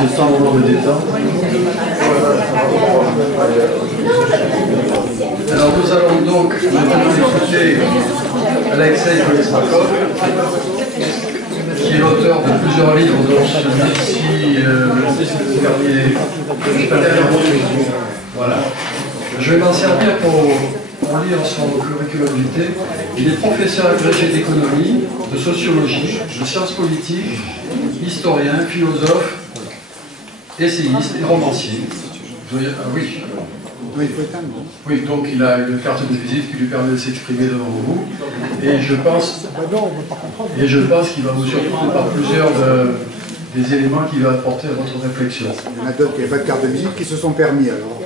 C'est un moment de détente. Alors nous allons donc maintenant écouter Alexei Kolesnikov, qui est l'auteur de plusieurs livres, dont celui-ci, le dernier. Voilà. Je vais m'en servir pour lire son curriculum vitae. Il est professeur agrégé d'économie, de sociologie, de sciences politiques, historien, philosophe, essayiste et romancier. Oui. Oui, donc il a une carte de visite qui lui permet de s'exprimer devant vous. Et je pense qu'il va vous surprendre par plusieurs des éléments qu'il va apporter à votre réflexion. Il y en a d'autres qui n'avaient pas de carte de visite qui se sont permis alors.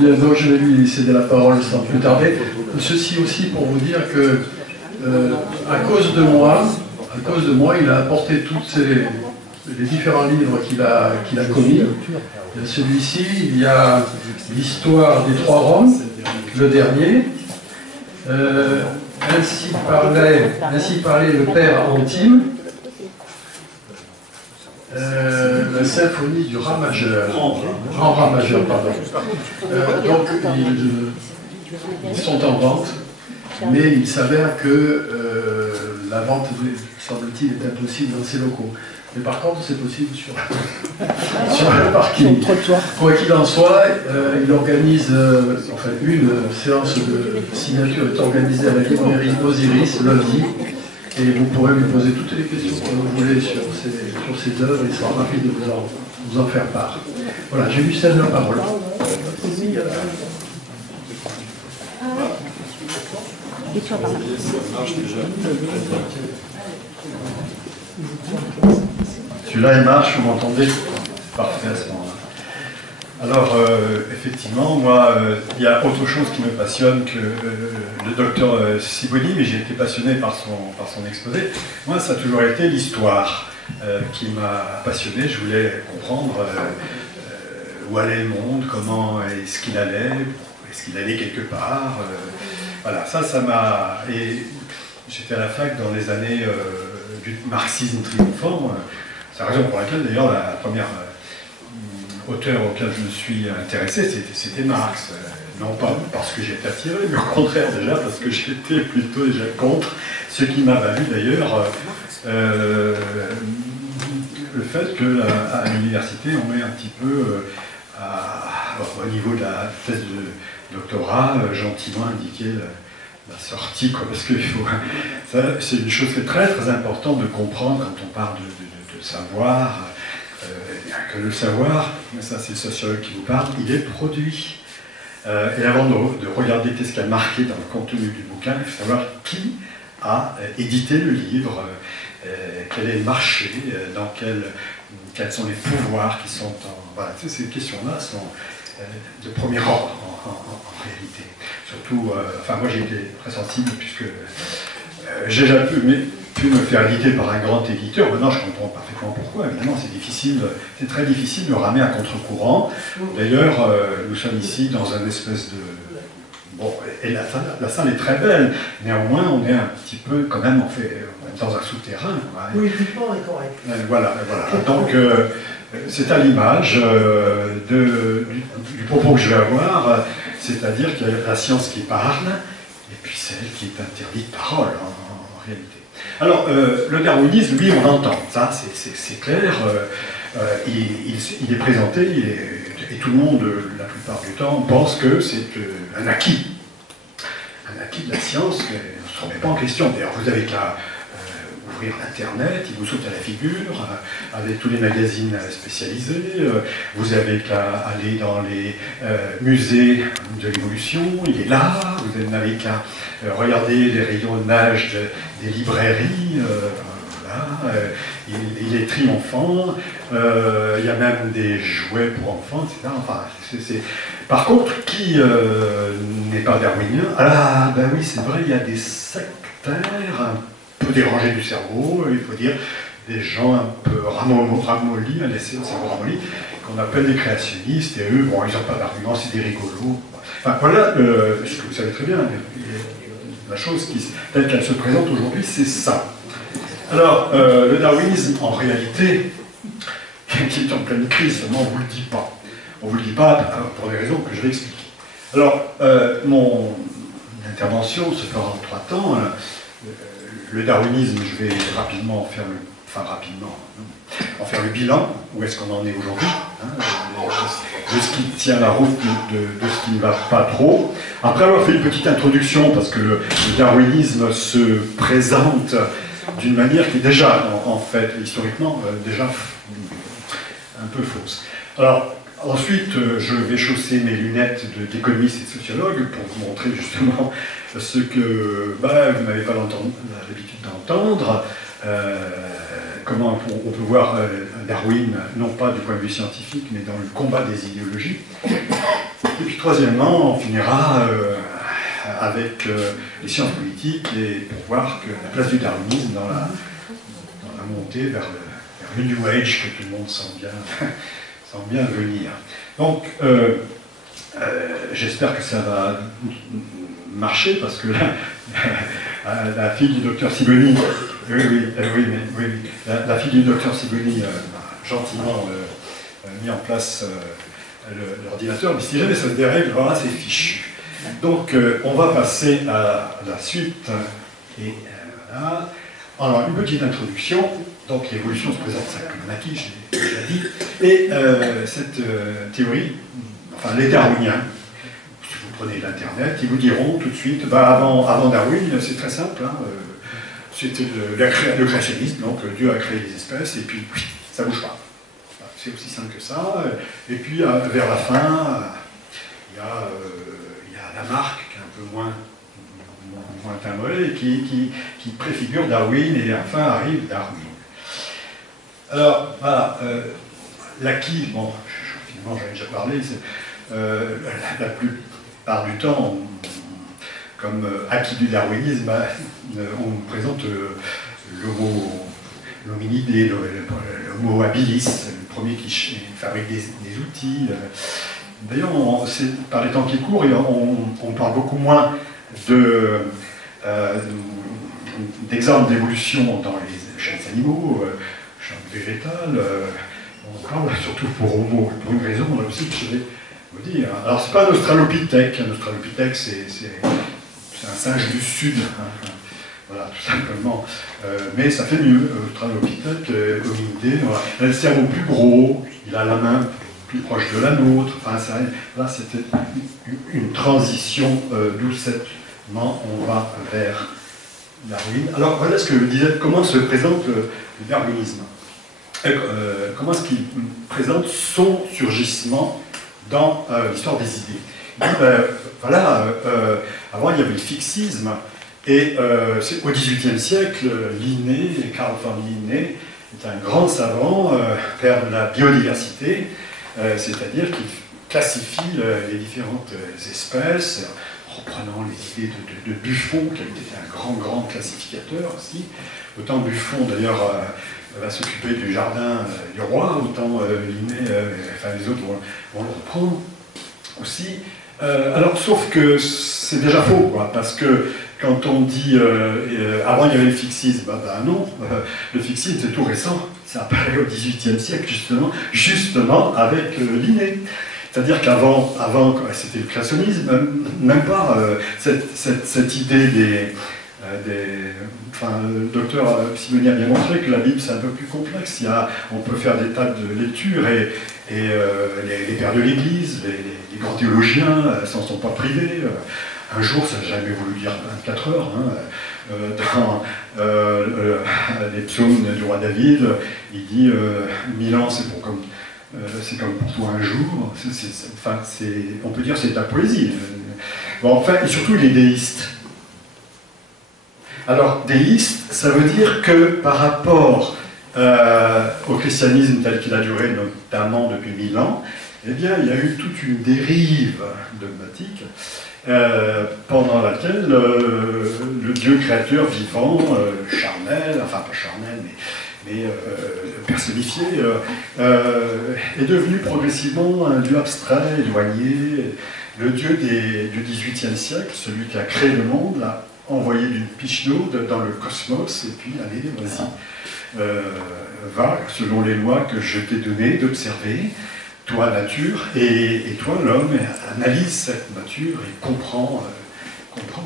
Bien, donc je vais lui céder la parole sans plus tarder. Ceci aussi pour vous dire que, à cause de moi, il a apporté toutes les différents livres qu'il a commis. Celui-ci, il y a l'histoire des trois Roms, le dernier. Ainsi parlait le père Antime. La symphonie du Rah majeur, en Rah majeur, pardon. Donc, ils sont en vente, mais il s'avère que la vente, semble-t-il, est impossible dans ces locaux. Mais par contre, c'est possible sur le parking. Quoi qu'il en soit, il organise, une séance de signature est organisée à la librairie Osiris lundi. Et vous pourrez lui poser toutes les questions que vous voulez sur ces œuvres, il sera ravi de vous en faire part. Voilà, je lui cède la parole. Celui-là, il marche, vous m'entendez? Parfait à ce moment-là. Alors, effectivement, moi, il y a autre chose qui me passionne que le docteur Sibony, mais j'ai été passionné par son exposé. Moi, ça a toujours été l'histoire qui m'a passionné. Je voulais comprendre où allait le monde, comment est-ce qu'il allait quelque part. Voilà, ça m'a... Et j'étais à la fac dans les années du marxisme triomphant. C'est la raison pour laquelle, d'ailleurs, la première... auteur auquel je me suis intéressé, c'était Marx. Non pas parce que j'étais attiré, mais au contraire déjà parce que j'étais plutôt déjà contre, ce qui m'a valu d'ailleurs le fait qu'à l'université on met un petit peu au niveau de la thèse de doctorat gentiment indiquer la sortie, quoi, parce que c'est une chose qui est très très importante de comprendre quand on parle de savoir. Que le savoir, ça c'est le sociologue qui vous parle, il est produit. Et avant de regarder qu'est-ce qu'il y a marqué dans le contenu du bouquin, il faut savoir qui a édité le livre, quel est le marché, quels sont les pouvoirs qui sont en... Voilà, ces questions-là sont de premier ordre en réalité. Surtout, moi j'ai été très sensible puisque j'ai déjà pu me faire éditer par un grand éditeur. Maintenant, je comprends parfaitement pourquoi. Évidemment, c'est très difficile de ramer à contre-courant. D'ailleurs, nous sommes ici dans un espèce de... Bon, et la salle est très belle. Néanmoins, on est un petit peu, quand même, dans un souterrain. Oui, le plan est correct. Voilà. Donc, c'est à l'image du propos que je vais avoir, c'est-à-dire qu'il y a la science qui parle, et puis celle qui est interdite de parole, en réalité. Alors, le darwinisme, lui, on l'entend, ça c'est clair, il est présenté, et tout le monde, la plupart du temps, pense que c'est un acquis de la science, mais on ne se remet pas en question. D'ailleurs, vous avez qu'à ouvrir l'Internet, il vous saute à la figure, avec tous les magazines spécialisés, vous avez qu'à aller dans les musées de l'évolution, il est là, vous n'avez qu'à regarder les rayonnages des librairies, voilà, il est triomphant, il y a même des jouets pour enfants, etc. Enfin, Par contre, qui n'est pas darwinien, ben oui, c'est vrai, il y a des sectaires un peu dérangés du cerveau, il faut dire, des gens un peu ramollis, laissés au cerveau ramolli, qu'on appelle des créationnistes, et eux, bon, ils n'ont pas d'arguments, c'est des rigolos. Enfin, voilà, ce que vous savez très bien, la chose telle qu'elle se présente aujourd'hui, c'est ça. Alors, le darwinisme, en réalité, qui est en pleine crise, seulement on ne vous le dit pas. On ne vous le dit pas pour des raisons que je vais expliquer. Alors, mon intervention se fera en 3 temps. Le darwinisme, je vais rapidement faire le... Enfin, rapidement, en faire le bilan, où est-ce qu'on en est aujourd'hui, hein, de ce qui tient la route, de ce qui ne va pas trop. Après avoir fait une petite introduction, parce que le darwinisme se présente d'une manière qui est déjà, en fait, historiquement, déjà un peu fausse. Alors, ensuite, je vais chausser mes lunettes d'économiste et de sociologue pour vous montrer justement ce que vous n'avez pas l'habitude d'entendre. Comment on peut voir Darwin, non pas du point de vue scientifique, mais dans le combat des idéologies. Et puis troisièmement, on finira avec les sciences politiques et pour voir que la place du darwinisme dans la montée vers le New Age que tout le monde sent bien venir. Donc, j'espère que ça va marcher, parce que là, la fille du docteur Sibony, la fille du docteur Sibony a gentiment mis en place l'ordinateur, mais si jamais ça se dérègle, voilà, c'est fichu. Donc, on va passer à la suite. Et voilà. Alors, une petite introduction. Donc, l'évolution se présente ça comme un acquis, je l'ai déjà dit. Et cette théorie, enfin, les darwiniens, si vous prenez l'Internet, ils vous diront tout de suite, avant Darwin, c'est très simple, hein, c'était le créationnisme, donc Dieu a créé les espèces, et puis ça ne bouge pas. C'est aussi simple que ça. Et puis, vers la fin, il y a Lamarck, qui est un peu moins timolé, qui préfigure Darwin, et enfin arrive Darwin. Alors, voilà, l'acquis, bon, finalement j'en ai déjà parlé, la plupart du temps, comme acquis du darwinisme, on nous présente l'hominidé, l'homo habilis, le premier qui fabrique des outils. D'ailleurs, par les temps qui courent, on parle beaucoup moins d'exemples d'évolution dans les chaînes animaux, champ végétal, on parle surtout pour une raison là aussi que je vais vous dire. Alors c'est pas un australopithèque, c'est un singe du sud, hein, voilà, tout simplement, mais ça fait mieux, australopithèque, hominidé, voilà. Il a le cerveau plus gros, il a la main plus proche de la nôtre, enfin là c'était une transition doucement, on va vers Darwin. Alors voilà ce que je disais, comment se présente le darwinisme. Comment est-ce qu'il présente son surgissement dans l'histoire des idées. Avant il y avait le fixisme, et au XVIIIe siècle, Linné, Carl von Linné, est un grand savant vers la biodiversité, c'est-à-dire qu'il classifie les différentes espèces, en reprenant les idées de Buffon, qui a été un grand classificateur aussi. Autant Buffon, d'ailleurs, va s'occuper du jardin du roi, autant Linné, enfin les autres vont le reprendre aussi. Alors, sauf que c'est déjà faux, quoi, parce que quand on dit avant il y avait le fixisme, non, le fixisme c'est tout récent, ça apparaît au XVIIIe siècle justement avec Linné. C'est-à-dire qu'avant, c'était le créationnisme, même pas cette idée le docteur Sibony a bien montré que la Bible c'est un peu plus complexe. On peut faire des tas de lectures et les pères de l'Église, les grands théologiens s'en sont pas privés. Un jour, ça n'a jamais voulu dire 24 heures. Dans les psaumes du roi David, il dit 1000 ans, c'est comme pour toi un jour. On peut dire que c'est de la poésie. Et surtout, il est déiste. Alors, déiste, ça veut dire que par rapport au christianisme tel qu'il a duré notamment depuis 1000 ans, eh bien, il y a eu toute une dérive dogmatique pendant laquelle le Dieu créateur vivant, charnel, enfin pas charnel, mais personnifié, est devenu progressivement un Dieu abstrait, éloigné. Le Dieu du XVIIIe siècle, celui qui a créé le monde, l'a envoyé d'une piche d'eau dans le cosmos, et puis allez, vas-y. va selon les lois que je t'ai données d'observer, toi nature, et toi l'homme analyse cette nature et comprend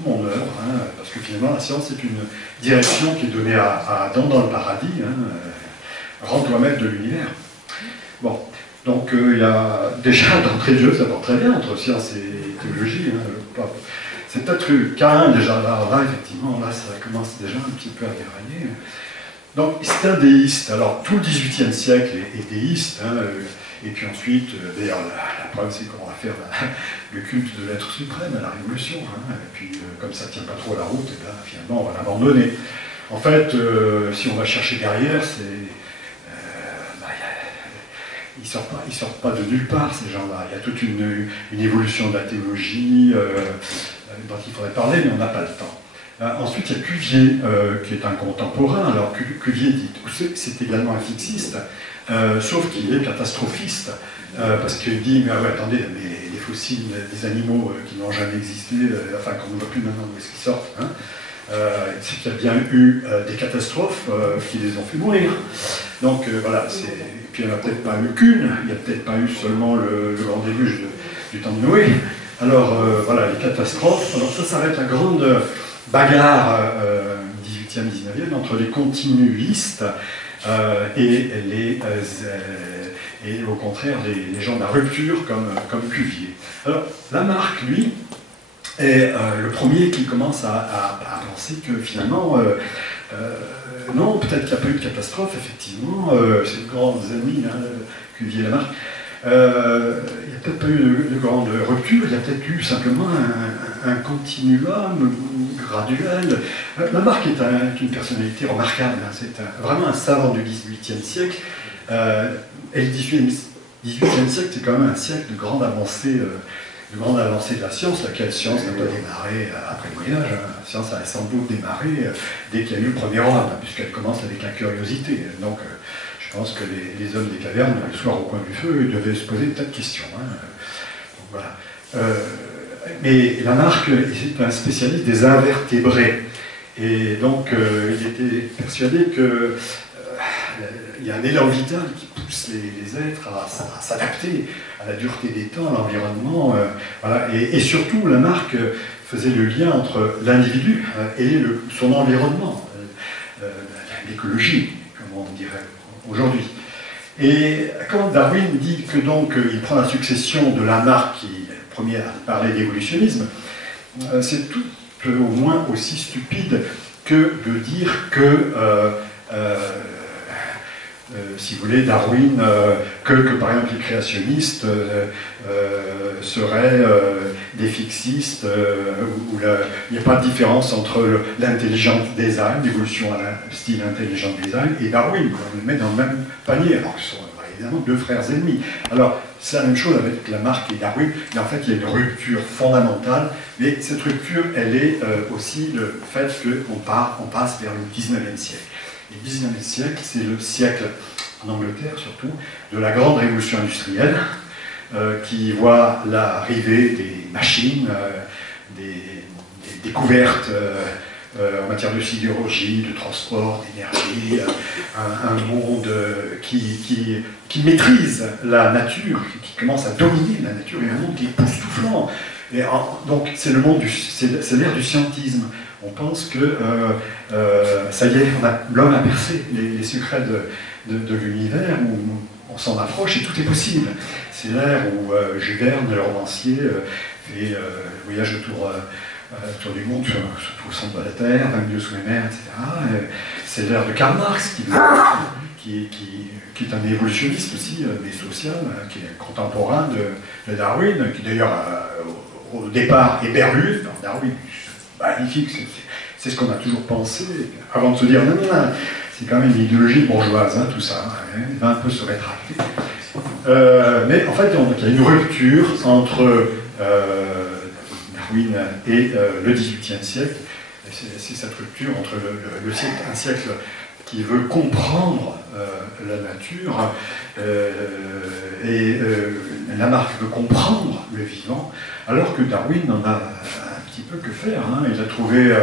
mon œuvre, hein, parce que finalement la science est une direction qui est donnée à Adam dans le paradis, hein, rends-toi maître de l'univers. Bon, donc il y a déjà d'entrée de jeu, ça part très bien entre science et théologie, hein, c'est peut-être Cain déjà, là effectivement, là ça commence déjà un petit peu à dérailler. Donc c'est un déiste, alors tout le XVIIIe siècle est déiste, hein, et puis ensuite, d'ailleurs la preuve c'est qu'on va faire le culte de l'être suprême à la Révolution, hein, et puis comme ça ne tient pas trop la route, et bien, finalement on va l'abandonner. En fait, si on va chercher derrière, c'est... ils sortent pas de nulle part ces gens-là, il y a toute une évolution de la théologie dont il faudrait parler, mais on n'a pas le temps. Ensuite, il y a Cuvier, qui est un contemporain. Alors, Cuvier dit, c'est également un fixiste, sauf qu'il est catastrophiste, parce qu'il dit, mais ouais, attendez, mais les fossiles des animaux qui n'ont jamais existé, enfin, qu'on ne voit plus maintenant où est-ce qu'ils sortent, hein, c'est qu'il y a bien eu des catastrophes qui les ont fait mourir. Donc, voilà, et puis il n'y en a peut-être pas eu qu'une, il n'y a peut-être pas eu seulement le grand déluge du temps de Noé. Alors, voilà, les catastrophes. Alors, ça s'arrête la grande bagarre 18e, 19e entre les continuistes et au contraire les gens de la rupture comme Cuvier. Alors Lamarck, lui, est le premier qui commence à penser que finalement, non, peut-être qu'il n'y a pas eu de catastrophe, effectivement, c'est de grands ennemis, hein, Cuvier et Lamarck. Il n'y a peut-être pas eu de grande rupture, il y a peut-être eu simplement un continuum graduel. Lamarck est une personnalité remarquable, hein, c'est vraiment un savant du XVIIIe siècle, et le XVIIIe siècle c'est quand même un siècle de grande avancée de la science, laquelle science n'a pas démarré après le Moyen-Âge. Hein. La science a sans doute démarré dès qu'il y a eu le premier homme, puisqu'elle commence avec la curiosité. Donc, je pense que les hommes des cavernes, le soir au coin du feu, ils devaient se poser des tas de questions. Hein. Donc, voilà. Mais Lamarck est un spécialiste des invertébrés. Et donc, il était persuadé que il y a un élan vital qui pousse les êtres à s'adapter à la dureté des temps, à l'environnement. Voilà. Et surtout, Lamarck faisait le lien entre l'individu et son environnement, l'écologie, comme on dirait aujourd'hui. Et quand Darwin dit que donc il prend la succession de Lamarck, qui est le premier à parler d'évolutionnisme, c'est tout au moins aussi stupide que de dire que si vous voulez, Darwin, que par exemple les créationnistes seraient des fixistes, où il n'y a pas de différence entre l'intelligent design, l'évolution à la style intelligent design, et Darwin, on le met dans le même panier, alors qu'ils sont évidemment deux frères ennemis. Alors, c'est la même chose avec Lamarck et Darwin, mais en fait, il y a une rupture fondamentale, mais cette rupture, elle est aussi le fait qu'on passe vers le 19e siècle. Le 19e siècle, c'est le siècle, en Angleterre surtout, de la grande révolution industrielle, qui voit l'arrivée des machines, des découvertes en matière de sidérurgie, de transport, d'énergie, un monde qui maîtrise la nature, qui commence à dominer la nature, et un monde qui est époustouflant. Donc c'est l'ère du scientisme. On pense que ça y est, l'homme a percé les secrets de l'univers, où on s'en approche et tout est possible. C'est l'ère où Jules Verne, le romancier, fait le voyage autour du monde, surtout au centre de la Terre, 20 lieues sous les mers, etc. C'est l'ère de Karl Marx, qui est un évolutionniste aussi, mais social, qui est contemporain de Darwin, qui d'ailleurs, au départ, est perdu par Darwin. Magnifique, c'est ce qu'on a toujours pensé, avant de se dire non, c'est quand même une idéologie bourgeoise, hein, tout ça, hein, il va un peu se rétracter. Mais en fait, il y a une rupture entre Darwin et le XVIIIe siècle, c'est cette rupture entre un siècle qui veut comprendre la nature, et Lamarck veut comprendre le vivant, alors que Darwin en a un petit peu que faire. Hein. Il a trouvé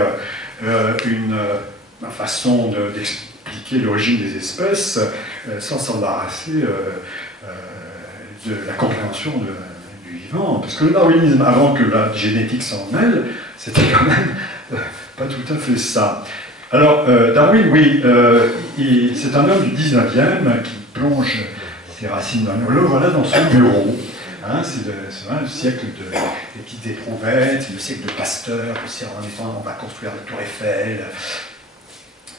une façon expliquer l'origine des espèces sans s'embarrasser de la compréhension du vivant. Parce que le darwinisme, avant que la génétique s'en mêle, c'était quand même pas tout à fait ça. Alors, Darwin, oui, c'est un homme du 19e qui plonge ses racines dans le voilà dans son bureau. Hein, c'est le siècle des petites éprouvettes, c'est le siècle de Pasteur, le siècle en étant on va construire la tour Eiffel.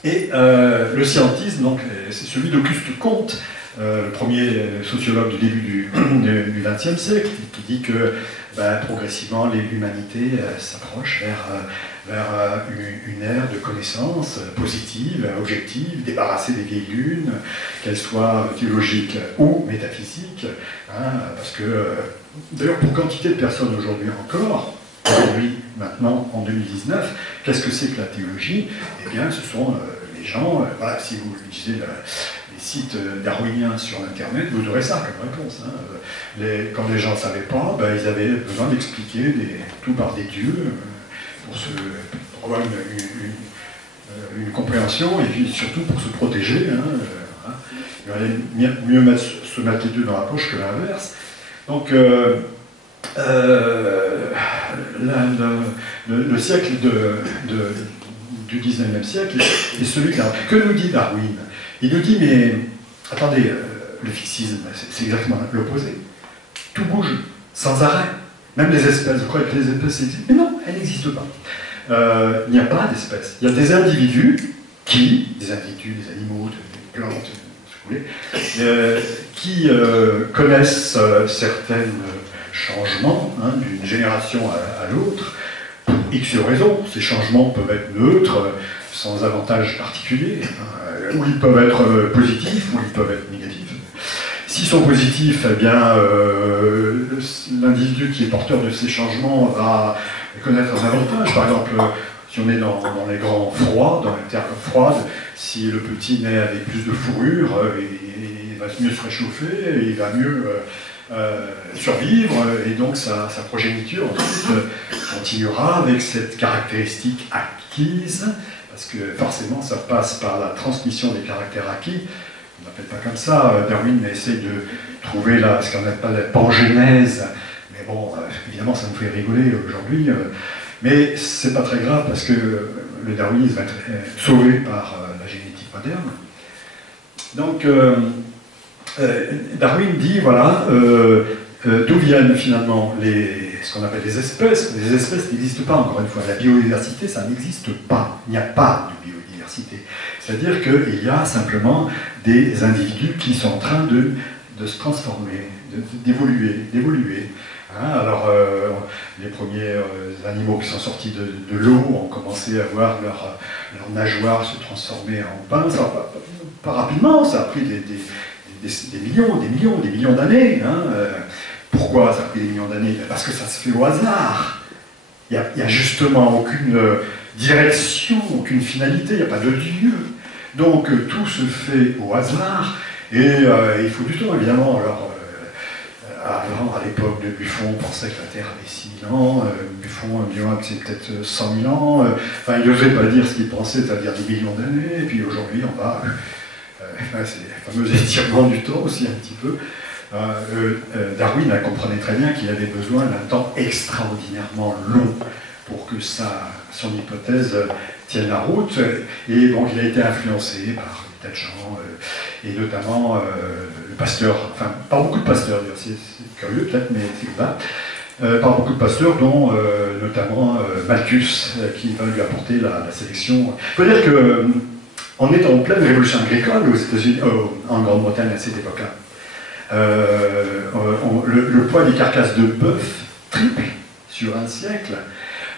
Et le scientisme, donc, c'est celui d'Auguste Comte, le premier sociologue du début du XXe siècle, qui dit que progressivement l'humanité s'approche vers une ère de connaissances positives, objectives, débarrassée des vieilles lunes, qu'elles soient théologiques ou métaphysiques, hein, parce que, d'ailleurs, pour quantité de personnes aujourd'hui encore, aujourd'hui, maintenant, en 2019, qu'est-ce que c'est que la théologie? Eh bien, ce sont les gens, voilà, si vous utilisez les sites darwiniens sur Internet, vous aurez ça comme réponse. Hein. Quand les gens ne savaient pas, ils avaient besoin d'expliquer tout par des dieux pour avoir une compréhension et puis surtout pour se protéger. Hein. Il valait mieux se mettre les deux dans la poche que l'inverse. Donc, le siècle du 19e siècle est celui que nous dit Darwin. Il nous dit, mais attendez, le fixisme, c'est exactement l'opposé. Tout bouge sans arrêt. Même les espèces, vous croyez que les espèces existent? Mais non, elles n'existent pas. Il n'y a pas d'espèces. Il y a des individus, des animaux, des plantes, ce que vous voulez, qui connaissent certains changements d'une génération à l'autre, pour X raisons. Ces changements peuvent être neutres, sans avantage particulier, ou ils peuvent être positifs, ou ils peuvent être négatifs. S'ils sont positifs, eh bien, l'individu qui est porteur de ces changements va connaître un avantage. Par exemple, si on est dans les grands froids, dans les terres froides, si le petit naît avec plus de fourrure, il va mieux se réchauffer, il va mieux survivre, et donc sa progéniture ensuite continuera avec cette caractéristique acquise, parce que forcément ça passe par la transmission des caractères acquis. On n'appelle pas comme ça. Darwin essaie de trouver ce qu'on appelle la pangénèse, mais bon, évidemment ça nous fait rigoler aujourd'hui, mais c'est pas très grave parce que le darwinisme va être sauvé par la génétique moderne. Donc Darwin dit, voilà, d'où viennent finalement ce qu'on appelle les espèces. Les espèces n'existent pas, encore une fois. La biodiversité, ça n'existe pas. Il n'y a pas de biodiversité. C'est-à-dire qu'il y a simplement des individus qui sont en train de se transformer, d'évoluer. Hein, alors, les premiers animaux qui sont sortis de l'eau ont commencé à voir leur nageoire se transformer en pain. Ça, pas rapidement, ça a pris des millions d'années. Hein. Pourquoi ça a pris des millions d'années? Parce que ça se fait au hasard. Il n'y a justement aucune direction, aucune finalité, il n'y a pas de Dieu. Donc tout se fait au hasard, et il faut du temps, évidemment. Alors, avant, à l'époque de Buffon, on pensait que la Terre avait 6 000 ans, Buffon disait que c'est peut-être 100 000 ans, enfin il n'osait pas dire ce qu'il pensait, c'est-à-dire des millions d'années, et puis aujourd'hui on va... c'est le fameux étirement du temps aussi un petit peu. Darwin comprenait très bien qu'il avait besoin d'un temps extraordinairement long pour que son hypothèse tienne la route, et donc il a été influencé par des tas de gens, et notamment le Pasteur, enfin pas beaucoup de pasteurs, c'est curieux peut-être, mais c'est comme ça, par beaucoup de pasteurs, dont notamment Malthus, qui va lui apporter la sélection. Il faut dire que on est en pleine révolution agricole aux États-Unis, en Grande-Bretagne à cette époque-là. Le poids des carcasses de bœuf triple sur un siècle.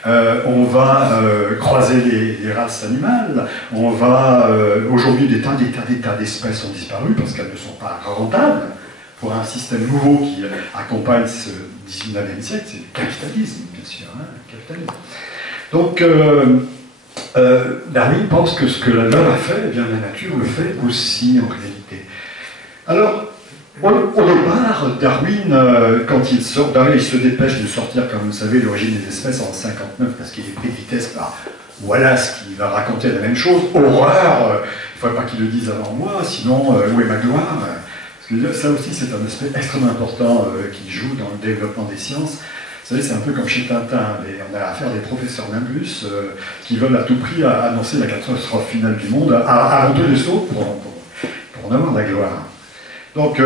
On va croiser les races animales. On va aujourd'hui des tas d'espèces ont disparu parce qu'elles ne sont pas rentables pour un système nouveau qui accompagne ce 19e siècle. C'est le capitalisme, bien sûr. Hein, le capitalisme. Donc Darwin pense que ce que l'homme a fait, eh bien, la nature le fait aussi en réalité. Alors, Au départ, Darwin, quand il sort, Darwin il se dépêche de sortir, comme vous savez, l'origine des espèces en 59 parce qu'il est pris de vitesse par Wallace qui va raconter la même chose. Horreur, il ne faudrait pas qu'il le dise avant moi, sinon où est ma gloire? Parce que ça aussi c'est un aspect extrêmement important qui joue dans le développement des sciences. Vous savez, c'est un peu comme chez Tintin, on a affaire à des professeurs Nimbus qui veulent à tout prix annoncer la catastrophe finale du monde avant tous les autres pour en avoir la gloire. Donc,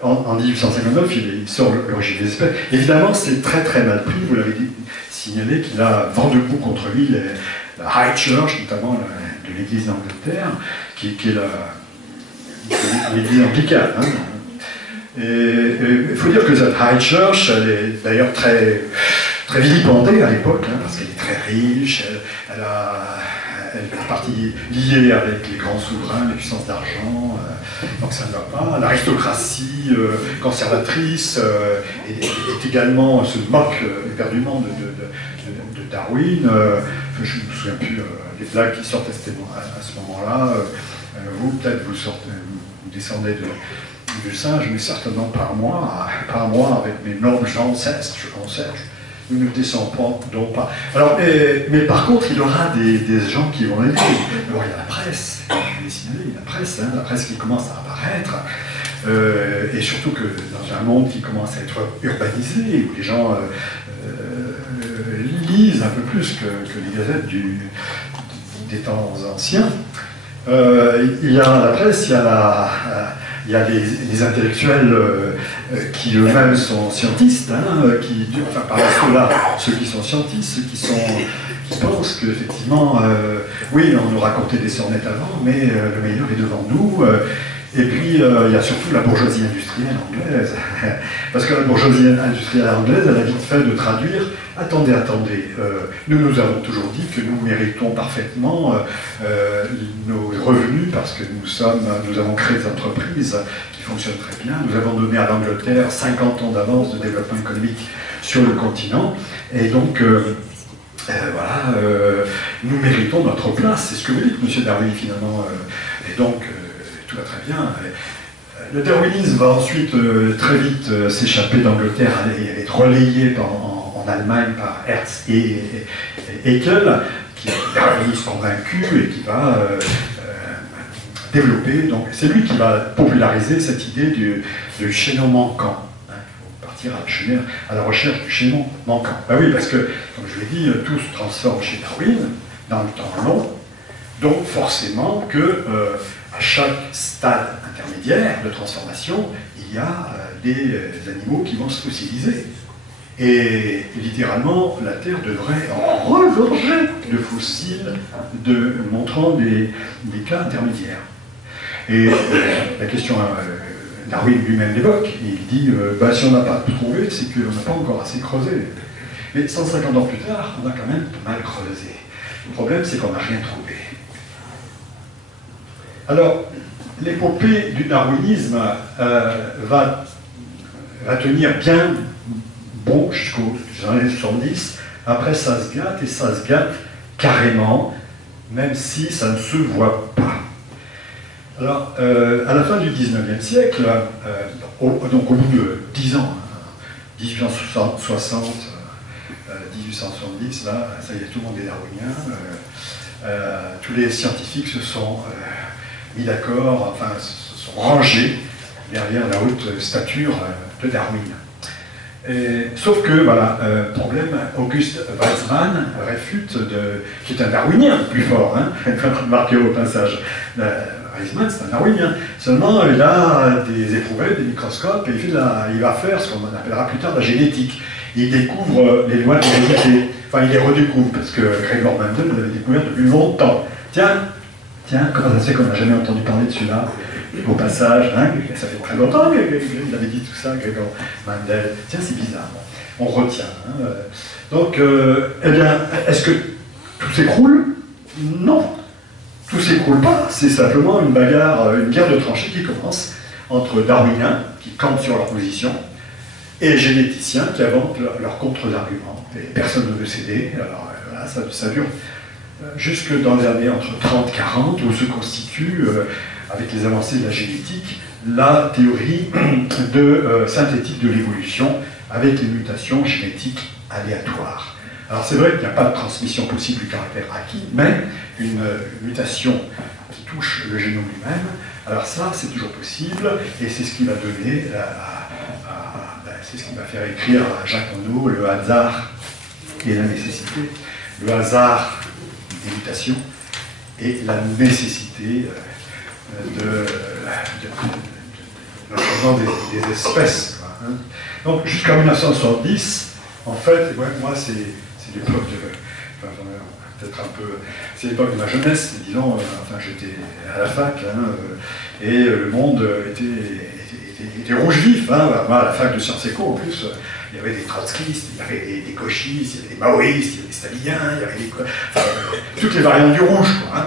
en 1859, il sort l'origine des espèces. Évidemment, c'est très très mal pris. Vous l'avez signalé qu'il a vent debout contre lui la High Church, notamment de l'Église d'Angleterre, qui est l'Église anglicane. Hein. Et il faut dire que cette High Church, elle est d'ailleurs très, très vilipendée à l'époque, hein, parce qu'elle est très riche, elle est partie liée avec les grands souverains, les puissances d'argent, donc ça ne va pas. L'aristocratie conservatrice est également, se moque éperdument de Darwin. Je ne me souviens plus des blagues qui sortent à ce moment-là. Vous, peut-être, vous descendez du singe, mais certainement par moi, avec mes nobles ancêtres. Nous ne descendons donc pas. Alors, mais par contre, il y aura des gens qui vont l'aider. Alors, il y a la presse, la presse qui commence à apparaître, et surtout que dans un monde qui commence à être urbanisé, où les gens lisent un peu plus que les gazettes des temps anciens, il y a la presse, il y a les intellectuels qui eux-mêmes sont scientistes, hein, enfin par là, ceux qui sont scientistes, ceux qui pensent qu'effectivement, oui, on nous racontait des sornettes avant, mais le meilleur est devant nous. Et puis, il y a surtout la bourgeoisie industrielle anglaise. Parce que la bourgeoisie industrielle anglaise, elle a vite fait de traduire « Attendez, nous avons toujours dit que nous méritons parfaitement nos revenus parce que nous avons créé des entreprises qui fonctionnent très bien. Nous avons donné à l'Angleterre 50 ans d'avance de développement économique sur le continent. Et donc, nous méritons notre place. C'est ce que vous dites, M. Darwin, finalement. Et donc, tout va très bien. Le darwinisme va ensuite très vite s'échapper d'Angleterre et être relayé en Allemagne par Hertz et Haeckel, qui est un darwiniste convaincu et qui va développer. Donc, c'est lui qui va populariser cette idée du chaînon manquant. Il faut partir à la recherche du chaînon manquant. Ben oui, parce que, comme je l'ai dit, tout se transforme chez Darwin dans le temps long. Donc, forcément que à chaque stade intermédiaire de transformation, il y a des animaux qui vont se fossiliser. Et littéralement, la Terre devrait en regorger de fossiles montrant des cas intermédiaires. Et la question, Darwin lui-même l'évoque, il dit si on n'a pas trouvé, c'est qu'on n'a pas encore assez creusé. Mais 150 ans plus tard, on a quand même pas mal creusé. Le problème, c'est qu'on n'a rien trouvé. Alors, l'épopée du darwinisme va tenir bien bon jusqu'aux années 70. Après, ça se gâte, et ça se gâte carrément, même si ça ne se voit pas. Alors, à la fin du 19e siècle, donc au bout de 10 ans, 1860, 1870, là, ça y est, tout le monde est darwinien. Tous les scientifiques se sont mis d'accord, enfin, se sont rangés derrière la haute stature de Darwin. Sauf que, voilà, problème, August Weismann réfute, qui est un darwinien plus fort, hein, marqué au passage. Weismann, c'est un darwinien. Seulement, il a des éprouvettes, des microscopes, et il va faire ce qu'on appellera plus tard la génétique. Il découvre les lois de l'hérédité. Enfin, il les redécouvre, parce que Gregor Mendel l'avait découvert depuis longtemps. Tiens, comment ça se fait qu'on n'a jamais entendu parler de celui-là? Au passage, hein, ça fait très longtemps qu'il avait dit tout ça, Gregor Mendel. Tiens, c'est bizarre. On retient. Hein. Donc, eh bien, est-ce que tout s'écroule? Non. Tout s'écroule pas. C'est simplement une bagarre, une guerre de tranchées qui commence entre darwiniens, qui campent sur leur position, et généticiens qui inventent leurs contre-arguments. Et personne ne veut céder. Alors là, ça dure jusque dans les années entre 30 et 40, où se constituent, avec les avancées de la génétique, la théorie synthétique de l'évolution avec les mutations génétiques aléatoires. Alors c'est vrai qu'il n'y a pas de transmission possible du caractère acquis, mais une mutation qui touche le génome lui-même, alors ça c'est toujours possible, et c'est ce qui va donner, c'est ce qui va faire écrire à Jacques Monod le hasard et la nécessité. Le hasard des mutations et la nécessité notamment des espèces. Quoi, hein. Donc jusqu'en 1970, en fait, ouais, moi c'est l'époque de, peut-être un peu, c'est l'époque de ma jeunesse, disons, enfin j'étais à la fac, hein, et le monde était rouge vif, hein, moi à la fac de Sciences Éco en plus, il y avait des trotskistes, il y avait des gauchistes, il y avait des maoïstes, il y avait des staliniens, il y avait toutes les variantes du rouge, quoi, hein.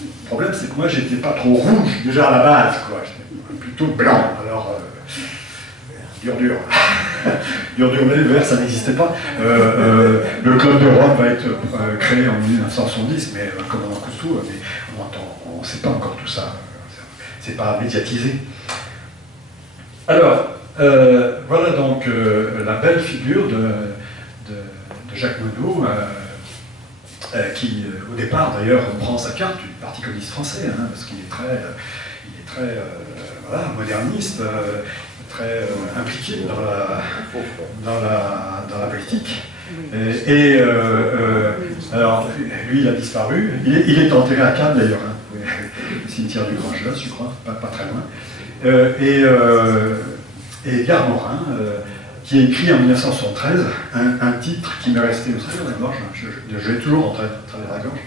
Le problème c'est que moi j'étais pas trop rouge déjà à la base, quoi, j'étais plutôt blanc, alors dur. Dur, mais le vert, ça n'existait pas. Le Club de Rome va être créé en 1970, mais comme on en cause tout, mais on ne sait pas encore tout ça. C'est pas médiatisé. Alors, voilà donc la belle figure de Jacques Monod, qui, au départ, d'ailleurs, prend sa carte du Parti communiste français, hein, parce qu'il est très voilà, moderniste, très impliqué dans la politique. Alors, lui, il a disparu. Il est enterré à Cannes, d'ailleurs, hein, le cimetière du Grand Jeu, je crois, pas très loin. Et Edgar Morin, qui a écrit en 1973 un titre qui m'est resté au travers de la gorge, je l'ai toujours en travers de la gorge,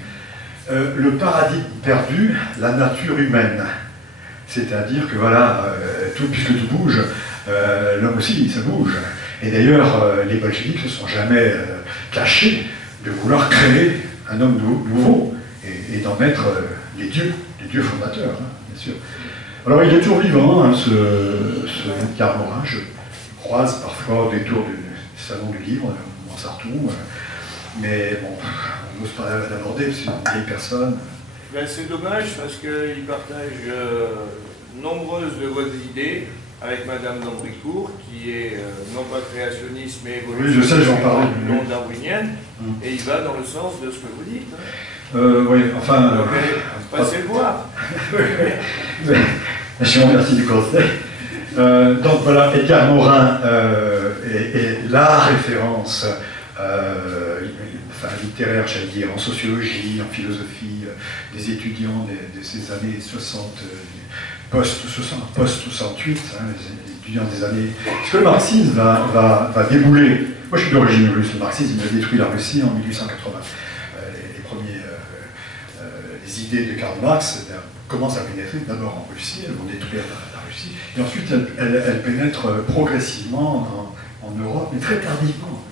Le paradis perdu, la nature humaine. C'est-à-dire que voilà, puisque tout bouge, l'homme aussi, ça bouge. Et d'ailleurs, les bolcheviks ne se sont jamais cachés de vouloir créer un homme nouveau et d'en mettre les dieux fondateurs, hein, bien sûr. Alors il est toujours vivant, hein, ce Edgar Morin. Je croise parfois au détour du salon du livre, dans Sartou, mais bon, on n'ose pas l'aborder, parce que c'est une vieille personne. Ben, c'est dommage parce qu'il partage nombreuses de vos idées avec Madame d'Ambricourt, qui est non pas créationniste mais évolutionniste, oui, je sais, j'en parlais, non darwinienne, et il va dans le sens de ce que vous dites. Hein. Oui, enfin. Passez le voir. Je vous remercie du conseil. Donc voilà, Edgar Morin est la référence littéraire, j'allais dire, en sociologie, en philosophie, des étudiants de ces années 60, post-68, hein, les étudiants des années... Parce que le marxisme va débouler. Moi je suis d'origine russe, le marxisme a détruit la Russie en 1880. Les idées de Karl Marx commencent à pénétrer d'abord en Russie, elles vont détruire la Russie, et ensuite elles pénètrent progressivement en Europe, mais très tardivement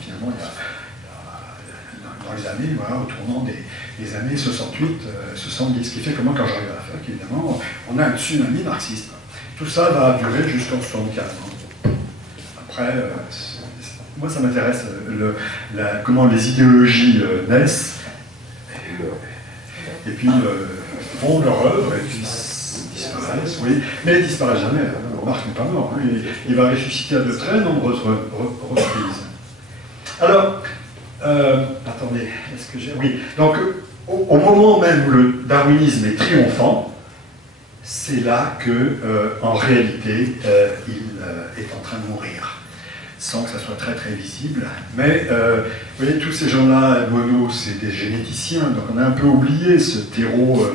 finalement, dans les années, voilà, au tournant des années 68, 70, ce qui fait que moi, quand j'arrive à la fac, évidemment, on a un tsunami marxiste. Tout ça va durer jusqu'en 74. Après, moi, ça m'intéresse comment les idéologies naissent, et puis font leur œuvre, et puis disparaissent, oui, mais ils disparaissent jamais. Marx n'est pas mort, hein, il va ressusciter à de très nombreuses reprises. Alors, attendez, est-ce que j'ai... Oui, donc au moment même où le darwinisme est triomphant, c'est là que, en réalité, il est en train de mourir, sans que ça soit très très visible. Mais, vous voyez, tous ces gens-là, Monod, c'est des généticiens, donc on a un peu oublié ce terreau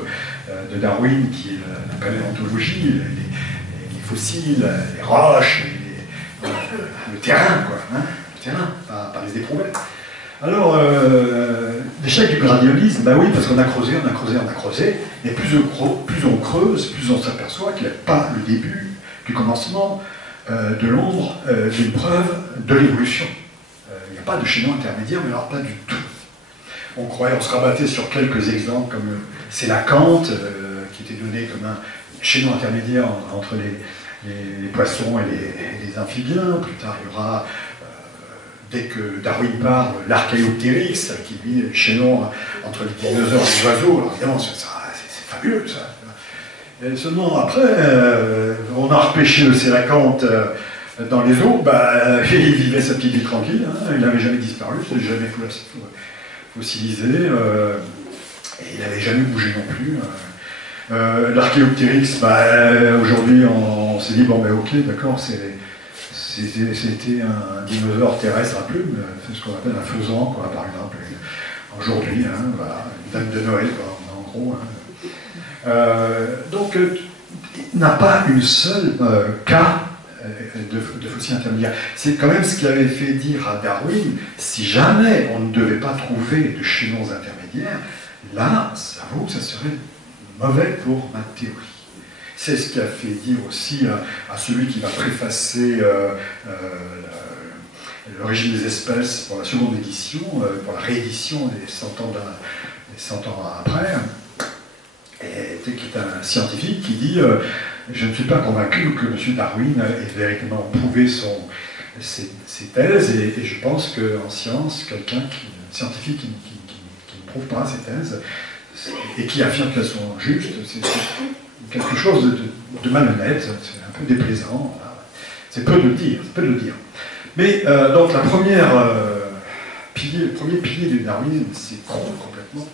de Darwin qui est la paléontologie, les fossiles, les roches, le terrain, quoi, hein, le terrain, pas les éprouvettes. Alors, l'échec du gradialisme, ben oui, parce qu'on a creusé, et plus on creuse, plus on s'aperçoit qu'il n'y a pas le début du commencement de l'ombre d'une preuve de l'évolution. Il n'y a pas de chaînon intermédiaire, mais alors pas du tout. On se rabattait sur quelques exemples, comme c'est la Kant, qui était donné comme un chaînon intermédiaire entre les poissons et les amphibiens. Plus tard, il y aura... dès que Darwin parle, l'archéoptérix, qui vit le chaînon entre les dinosaures et les oiseaux, alors évidemment, c'est fabuleux, ça. Et seulement après, on a repêché le sélacanthe dans les eaux, bah, il vivait sa petite vie tranquille, hein, il n'avait jamais disparu, il n'avait jamais fossilisé, et il n'avait jamais bougé non plus. L'archéoptérix, bah, aujourd'hui on s'est dit, bon ben ok, d'accord, c'était un dinosaure terrestre à plumes, c'est ce qu'on appelle un faisan, quoi, par exemple. Aujourd'hui, hein, voilà, une dame de Noël, quoi, en gros. Hein. Donc, il n'a pas une seule cas de fossiles intermédiaires. C'est quand même ce qui avait fait dire à Darwin, si jamais on ne devait pas trouver de chaînons intermédiaires, là, ça serait mauvais pour ma théorie. C'est ce qui a fait dire aussi à celui qui va préfacer l'origine des espèces pour la seconde édition, pour la réédition des 100 ans après, qui est un scientifique qui dit je ne suis pas convaincu que M. Darwin ait véritablement prouvé ses thèses, et je pense qu'en science, un scientifique qui ne prouve pas ses thèses et qui affirme qu'elles sont justes, c'est quelque chose de malhonnête, c'est un peu déplaisant. Voilà. C'est peu de le dire, Mais donc le premier pilier du darwinisme s'écroule complètement.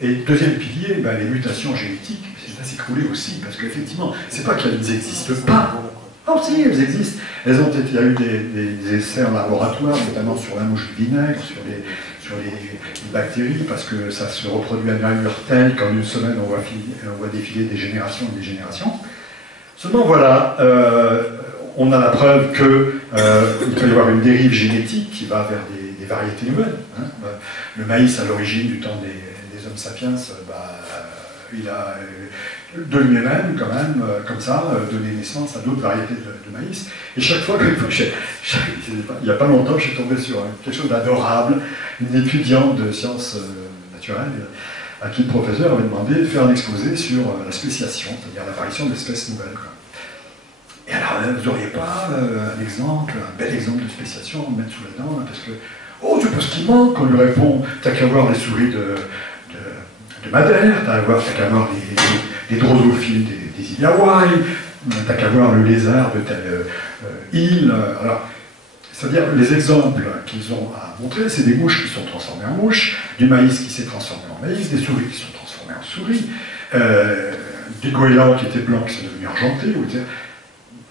Et le deuxième pilier, ben, les mutations génétiques, ça s'écroulé aussi, parce qu'effectivement, c'est pas qu'elles n'existent pas. Oh si, elles existent. Il y a eu des essais en laboratoire, notamment sur la mouche du vinaigre, sur les bactéries, parce que ça se reproduit à une allure telle qu'en une semaine, on voit défiler des générations et des générations. Seulement, voilà, on a la preuve qu'il peut y avoir une dérive génétique qui va vers des variétés nouvelles. Hein. Le maïs, à l'origine du temps des Homo sapiens, il a de lui-même, quand même, comme ça, donné naissance à d'autres variétés de maïs. Et chaque fois il n'y a pas longtemps, je suis tombé sur quelque chose d'adorable, une étudiante de sciences naturelles, à qui le professeur avait demandé de faire un exposé sur la spéciation, c'est-à-dire l'apparition d'espèces nouvelles. Quoi. Et alors, vous n'auriez pas un bel exemple de spéciation à mettre sous la dent, parce que, oh, tu penses qu'il manque, on lui répond, t'as qu'à voir les souris de Madère, t'as qu'à voir les drosophiles des îles Hawaï, t'as qu'à voir le lézard de telle île. Alors, c'est-à-dire, les exemples qu'ils ont à montrer, c'est des mouches qui sont transformées en mouches, du maïs qui s'est transformé en maïs, des souris qui sont transformées en souris, des goélands qui étaient blancs qui sont devenus argentés.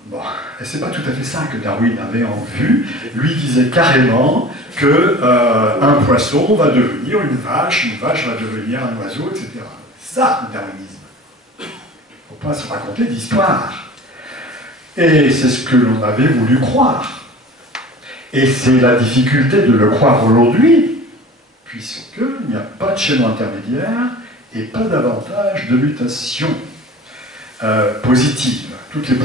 Bon, et c'est pas tout à fait ça que Darwin avait en vue. Lui disait carrément que un poisson va devenir une vache va devenir un oiseau, etc. Ça, le darwinisme. Il ne faut pas se raconter d'histoire. Et c'est ce que l'on avait voulu croire. Et c'est la difficulté de le croire aujourd'hui, puisqu'il n'y a pas de chaînon intermédiaire et pas d'avantage de mutation positive. Toutes les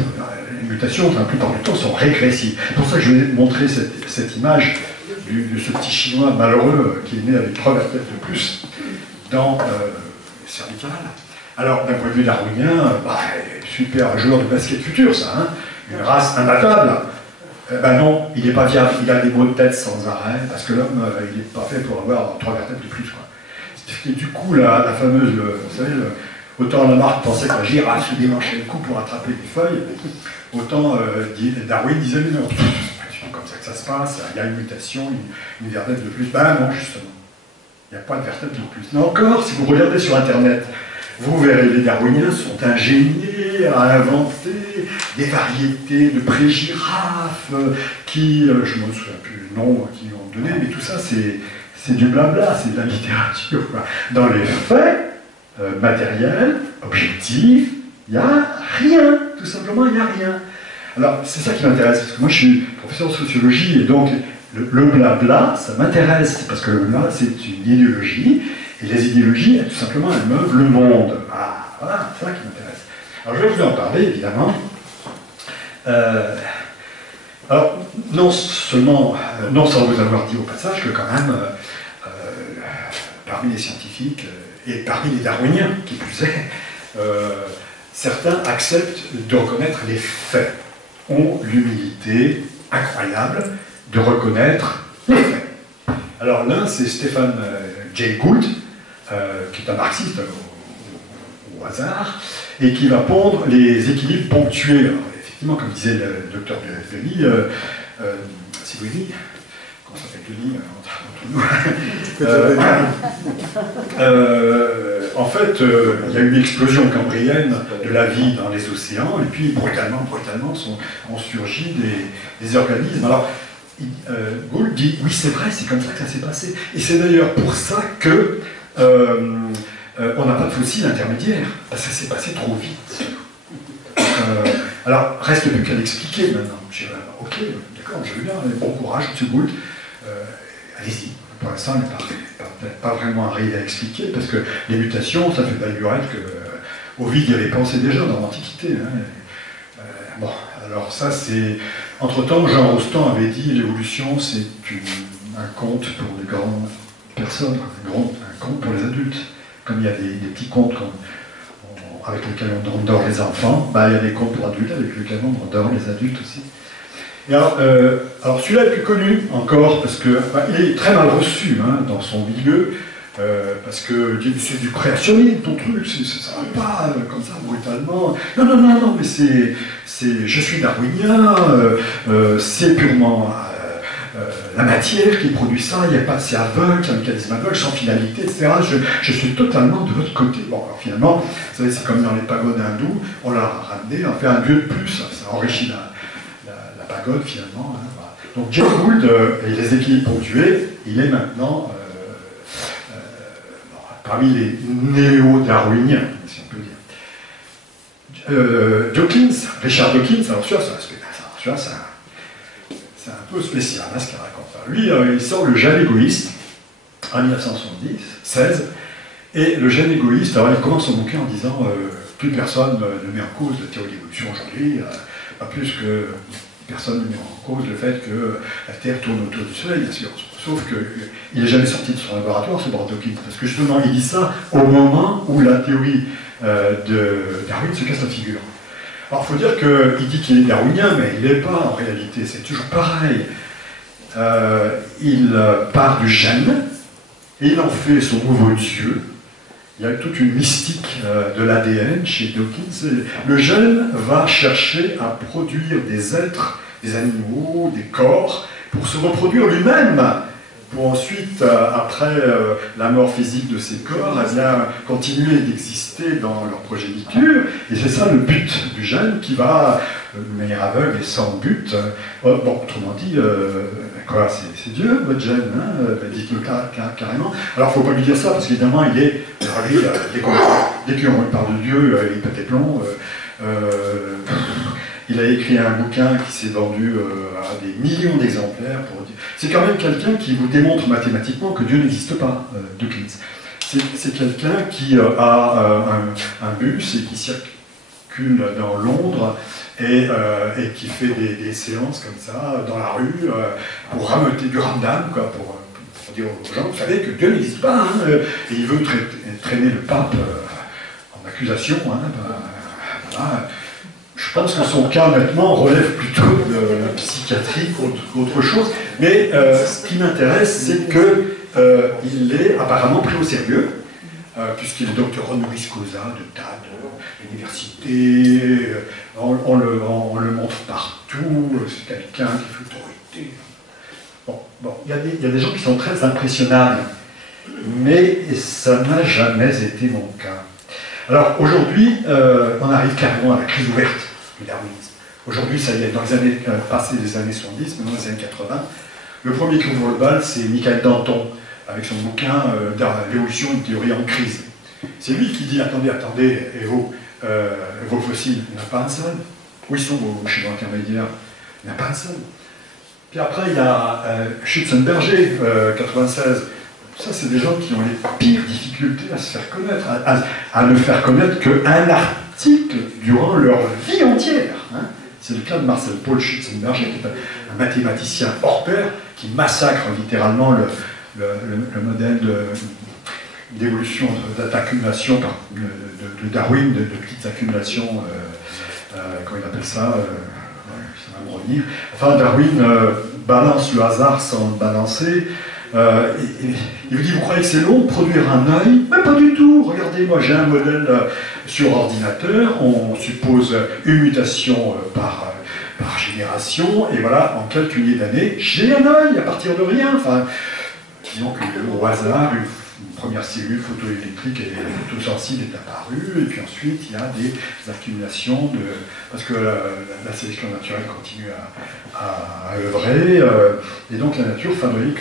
mutations, la plupart du temps, sont régressives. C'est pour ça que je vais montrer cette image de ce petit chinois malheureux qui est né avec 3 vertèbres de plus dans les cervicales. Alors, d'un point de vue darwinien, super joueur de basket futur, ça, hein, une race imbattable. Ben non, il n'est pas viable, il a des maux de tête sans arrêt, parce que l'homme, il n'est pas fait pour avoir 3 vertèbres de plus. Quoi. Et du coup, la fameuse, vous savez, autant Lamarck pensait que la girafe se démanchait le cou pour attraper des feuilles, autant Darwin disait, mais non, c'est pas comme ça que ça se passe, il y a une mutation, une vertèbre de plus. Ben non, justement, il n'y a pas de vertèbre de plus. Mais encore, si vous regardez sur Internet, vous verrez, les darwiniens sont ingéniés à inventer des variétés de pré-girafes qui, je ne me souviens plus le nom qu'ils ont donné, mais tout ça, c'est du blabla, c'est de la littérature. Quoi. Dans les faits matériels, objectifs, il n'y a rien, tout simplement, il n'y a rien. Alors, c'est ça qui m'intéresse, parce que moi, je suis professeur de sociologie, et donc, le blabla, ça m'intéresse, parce que le blabla, c'est une idéologie, et les idéologies, tout simplement, elles meuvent le monde. Ah, voilà, c'est ça qui m'intéresse. Alors, je vais vous en parler, évidemment. Alors, non sans vous avoir dit au passage que quand même, parmi les scientifiques, et parmi les darwiniens, qui plus est, certains acceptent de reconnaître les faits, ont l'humilité incroyable de reconnaître les faits. Alors l'un, c'est Stephen Jay Gould, qui est un marxiste au au hasard, et qui va pondre les équilibres ponctués. Alors, effectivement, comme disait le docteur Denis, c'est Denis, comment ça s'appelle Denis en fait, il y a eu une explosion cambrienne de la vie dans les océans, et puis brutalement ont surgi des organismes. Alors, Gould dit, oui c'est vrai, c'est comme ça que ça s'est passé. Et c'est d'ailleurs pour ça que on n'a pas de fossiles intermédiaires, parce que ça s'est passé trop vite. Alors, reste plus qu'à l'expliquer maintenant. Je dirais, ok, d'accord, je veux bien, bon courage, M. Gould, allez-y. Pour l'instant, on n'est pas vraiment arrivé à expliquer, parce que les mutations, ça fait balgurette que Ovid y avait pensé déjà dans l'Antiquité. Hein. Bon, alors ça c'est... Entre-temps, Jean Rostand avait dit l'évolution c'est un conte pour les grandes personnes, un conte pour les adultes. Comme il y a des petits contes avec lesquels on endort les enfants, bah, il y a des contes pour adultes avec lesquels on endort les adultes aussi. Et alors celui-là est plus connu encore, parce qu'il est très mal reçu hein, dans son milieu, parce que c'est du créationnisme ton truc, ça ne va pas comme ça brutalement. Non, mais je suis darwinien, c'est purement la matière qui produit ça, il n'y a pas, c'est aveugle, c'est un mécanisme aveugle, sans finalité, etc. Je suis totalement de votre côté. Bon, alors finalement, vous savez, c'est comme dans les pagodes hindous, on l'a ramené, on fait un dieu de plus, ça enrichit la pagode finalement. Hein, voilà. Donc Jay Gould et les équilibres ponctués, il est maintenant parmi les néo-darwiniens, si on peut dire. Dawkins, Richard Dawkins, alors celui-là c'est un peu spécial hein, ce qu'il raconte. Lui, il sort le gène égoïste en 1976, et le gène égoïste, alors il commence son bouquin en disant plus personne ne met en cause la théorie de l'évolution aujourd'hui, pas plus que personne ne met en cause le fait que la Terre tourne autour du Soleil, bien sûr. Sauf qu'il n'est jamais sorti de son laboratoire, ce Bob Dawkins, parce que justement, il dit ça au moment où la théorie de Darwin se casse la figure. Alors, il faut dire qu'il dit qu'il est darwinien, mais il n'est pas en réalité, c'est toujours pareil. Il part du gène, et il en fait son nouveau Dieu. Il y a toute une mystique de l'ADN chez Dawkins. Le gène va chercher à produire des êtres, des animaux, des corps, pour se reproduire lui-même, pour ensuite, après la mort physique de ces corps, eh bien, continuer d'exister dans leur progéniture. Et c'est ça le but du gène qui va, de manière aveugle et sans but, bon, autrement dit, quoi, c'est Dieu, votre gène, hein, dites-le carrément. Alors, il ne faut pas lui dire ça, parce qu'évidemment, il est, lui, dès qu'on parle de Dieu, il pète les plombs. Il a écrit un bouquin qui s'est vendu à des millions d'exemplaires. C'est quand même quelqu'un qui vous démontre mathématiquement que Dieu n'existe pas, Dawkins. C'est quelqu'un qui a un bus et qui circule dans Londres et qui fait des séances comme ça, dans la rue, pour rameuter du ramdam, quoi, pour dire aux gens, vous savez que Dieu n'existe pas, hein, et il veut traîner le pape en accusation, hein, voilà. Je pense que son cas, maintenant, relève plutôt de la psychiatrie qu'autre chose. Mais ce qui m'intéresse, c'est qu'il est apparemment pris au sérieux, puisqu'il est docteur honoris causa de tas d'universités. On le montre partout. C'est quelqu'un qui fait autorité. Bon, il y a des gens qui sont très impressionnables. Mais ça n'a jamais été mon cas. Alors aujourd'hui, on arrive carrément à la crise ouverte du darwinisme. Aujourd'hui, ça y est, dans les années passées des années 70, maintenant les années 80, le premier qui ouvre le bal, c'est Michael Danton, avec son bouquin L'évolution, une théorie en crise. C'est lui qui dit, attendez, et vos fossiles, il n'y en a pas un seul. Où ils sont vos schémas intermédiaires? Il n'y en a pas un seul. Puis après, il y a Schützenberger, 96. Ça, c'est des gens qui ont les pires difficultés à se faire connaître, à ne faire connaître qu'un article durant leur vie entière. Hein. C'est le cas de Marcel Paul Schützenberger, qui est un mathématicien hors pair, qui massacre littéralement le modèle d'évolution, d'accumulation de Darwin, de petites accumulations, comment il appelle ça, ça va me revenir. Enfin, Darwin balance le hasard sans le balancer. Il vous dit, vous croyez que c'est long de produire un œil? Mais pas du tout, regardez regardez, moi j'ai un modèle sur ordinateur, on suppose une mutation par génération, et voilà, en quelques milliers d'années, j'ai un œil à partir de rien. Enfin, disons qu'au hasard, une première cellule photoélectrique et photosensible est apparue, et puis ensuite il y a des accumulations de... parce que la sélection naturelle continue à œuvrer, et donc la nature fabrique...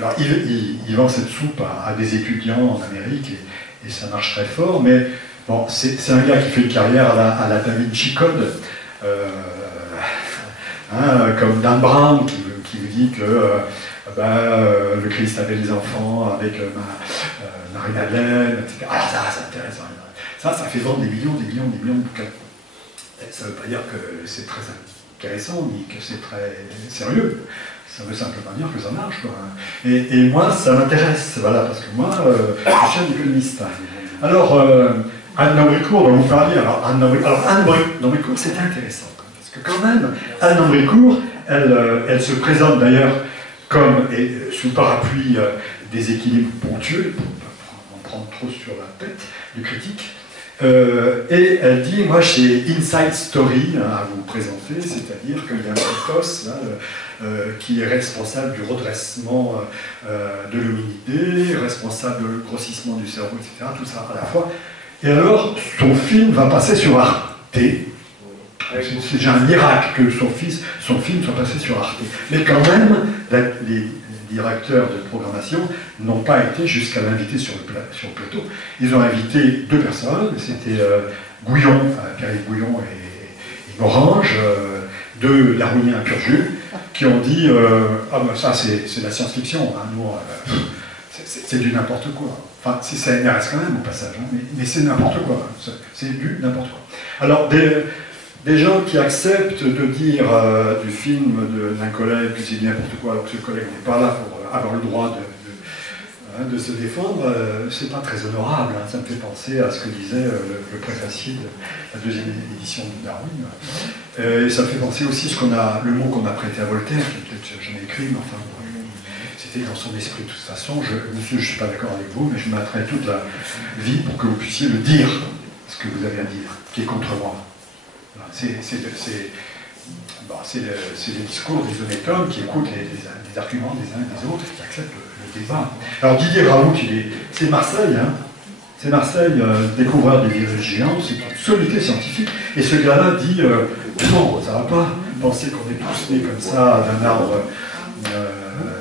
Alors il vend cette soupe à des étudiants en Amérique, et ça marche très fort, mais bon, c'est un gars qui fait une carrière à la Da Vinci Code, comme Dan Brown qui vous dit que le Christ avait des enfants avec Marie-Madeleine, etc. Alors ça, c'est intéressant. Ça fait vendre des millions de bouquins. Ça ne veut pas dire que c'est très intéressant, ni que c'est très sérieux. Ça veut simplement dire que ça marche, quoi. Et moi, ça m'intéresse, voilà, parce que moi, je suis un économiste. Alors, Anne d'Ambricourt, dont vous parliez, Anne d'Ambricourt, c'est intéressant, parce que quand même, Anne d'Ambricourt, elle se présente d'ailleurs comme, sous le parapluie des équilibres ponctuels, pour ne pas en prendre trop sur la tête du critique, et elle dit, moi j'ai Inside Story à vous présenter, c'est-à-dire qu'il y a un mythos qui est responsable du redressement de l'hominidé, responsable du grossissement du cerveau, etc., tout ça à la fois. Et alors, son film va passer sur Arte. C'est déjà un miracle que son film soit passé sur Arte. Mais quand même, les directeurs de programmation n'ont pas été jusqu'à l'inviter sur le plateau. Ils ont invité deux personnes, c'était Gouillon, Pierre-Yves Gouillon et Morange, deux darwiniens pur jus, qui ont dit ah ben ça c'est de la science-fiction, hein, nous, c'est du n'importe quoi. Enfin, c'est CNRS quand même au passage, hein, mais c'est n'importe quoi, c'est du n'importe quoi. Alors, des gens qui acceptent de dire du film d'un collègue que c'est n'importe quoi, alors que ce collègue n'est pas là pour avoir le droit de se défendre, c'est pas très honorable, hein. Ça me fait penser à ce que disait le préfacier de la deuxième édition de Darwin. Et ça me fait penser aussi le mot qu'on a prêté à Voltaire, qui peut-être jamais écrit, mais enfin, c'était dans son esprit de toute façon. Monsieur, je ne suis pas d'accord avec vous, mais je me battrai toute la vie pour que vous puissiez le dire, ce que vous avez à dire, qui est contre moi. C'est le discours des honnêtes hommes qui écoutent les arguments des uns et des autres, qui acceptent le débat. Alors Didier Raoult, c'est Marseille, hein. C'est Marseille, découvreur des virus géants, c'est une sommité scientifique. Et ce gars-là dit non, ça ne va pas penser qu'on est tous nés comme ça d'un arbre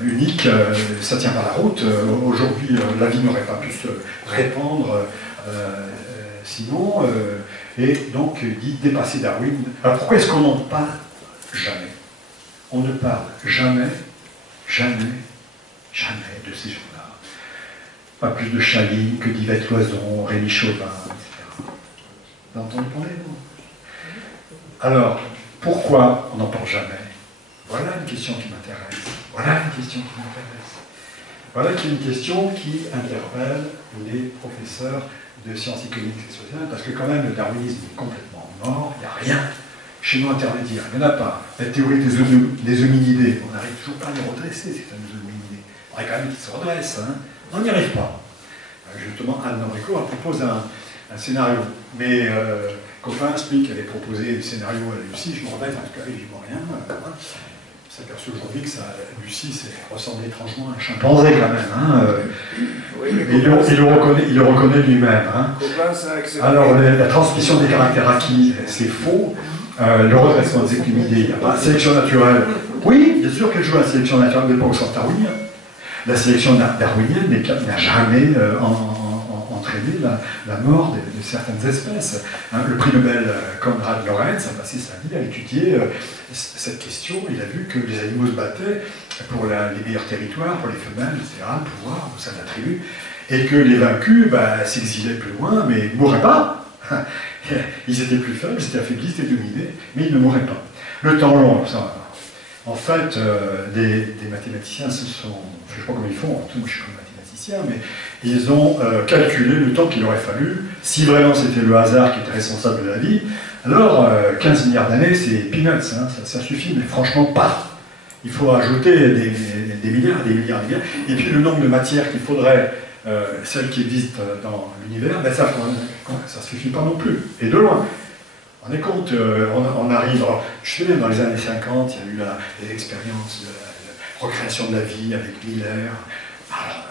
unique, ça ne tient pas la route. Aujourd'hui, la vie n'aurait pas pu se répandre sinon. Et donc, il dit dépasser Darwin. Alors pourquoi est-ce qu'on n'en parle jamais? On ne parle jamais de ces gens-là. Pas plus de Chaline que d'Yvette Loison, Rémi Chauvin, etc. Vous avez entendu parler, non? Alors, pourquoi on n'en parle jamais? Voilà une question qui m'intéresse. Voilà une question qui m'intéresse. Voilà une question qui interpelle les professeurs de sciences économiques et sociales, parce que quand même le darwinisme est complètement mort, il n'y a rien chez nous intermédiaire, il n'y en a pas. La théorie des hominidés, on n'arrive toujours pas à les redresser, ces fameux hominidés. Il faudrait quand même qu'ils se redressent, hein. On n'y arrive pas. Justement, Anne d'Ambricourt propose un scénario, mais Coffin explique qu'elle avait proposé des scénarios à Lucie, je m'en remets parce qu'elle n'y voit rien. On s'aperçoit aujourd'hui que Lucie ressemble étrangement à un chimpanzé quand même. Hein. Oui, il le reconnaît lui-même. Hein. Alors la transmission des caractères acquis, c'est faux. Le redressement des équimidés, il n'y a pas. Sélection naturelle, oui, bien sûr qu'elle joue à la sélection naturelle, mais pas au sens darwinien. La sélection darwinienne n'a jamais entraîné la mort de certaines espèces. Hein, le prix Nobel Konrad Lorenz a passé sa vie à étudier cette question. Il a vu que les animaux se battaient pour les meilleurs territoires, pour les femelles, etc., le pouvoir au sein de la tribu, et que les vaincus s'exilaient plus loin, mais ne mourraient pas. Ils étaient plus faibles, ils étaient affaiblis, ils étaient dominés, mais ils ne mourraient pas. Le temps long, ça. En fait, des mathématiciens se sont, je ne sais pas comment ils font, moi je suis pas mathématicien, mais ils ont calculé le temps qu'il aurait fallu, si vraiment c'était le hasard qui était responsable de la vie, alors 15 milliards d'années c'est peanuts, hein, ça suffit, mais franchement pas. Il faut ajouter des milliards, et puis le nombre de matières qu'il faudrait celles qui existent dans l'univers, ben ça ne suffit pas non plus, et de loin. On est compte, on arrive, alors, je sais même dans les années 50, il y a eu les expériences de la recréation de la vie avec Miller. Alors,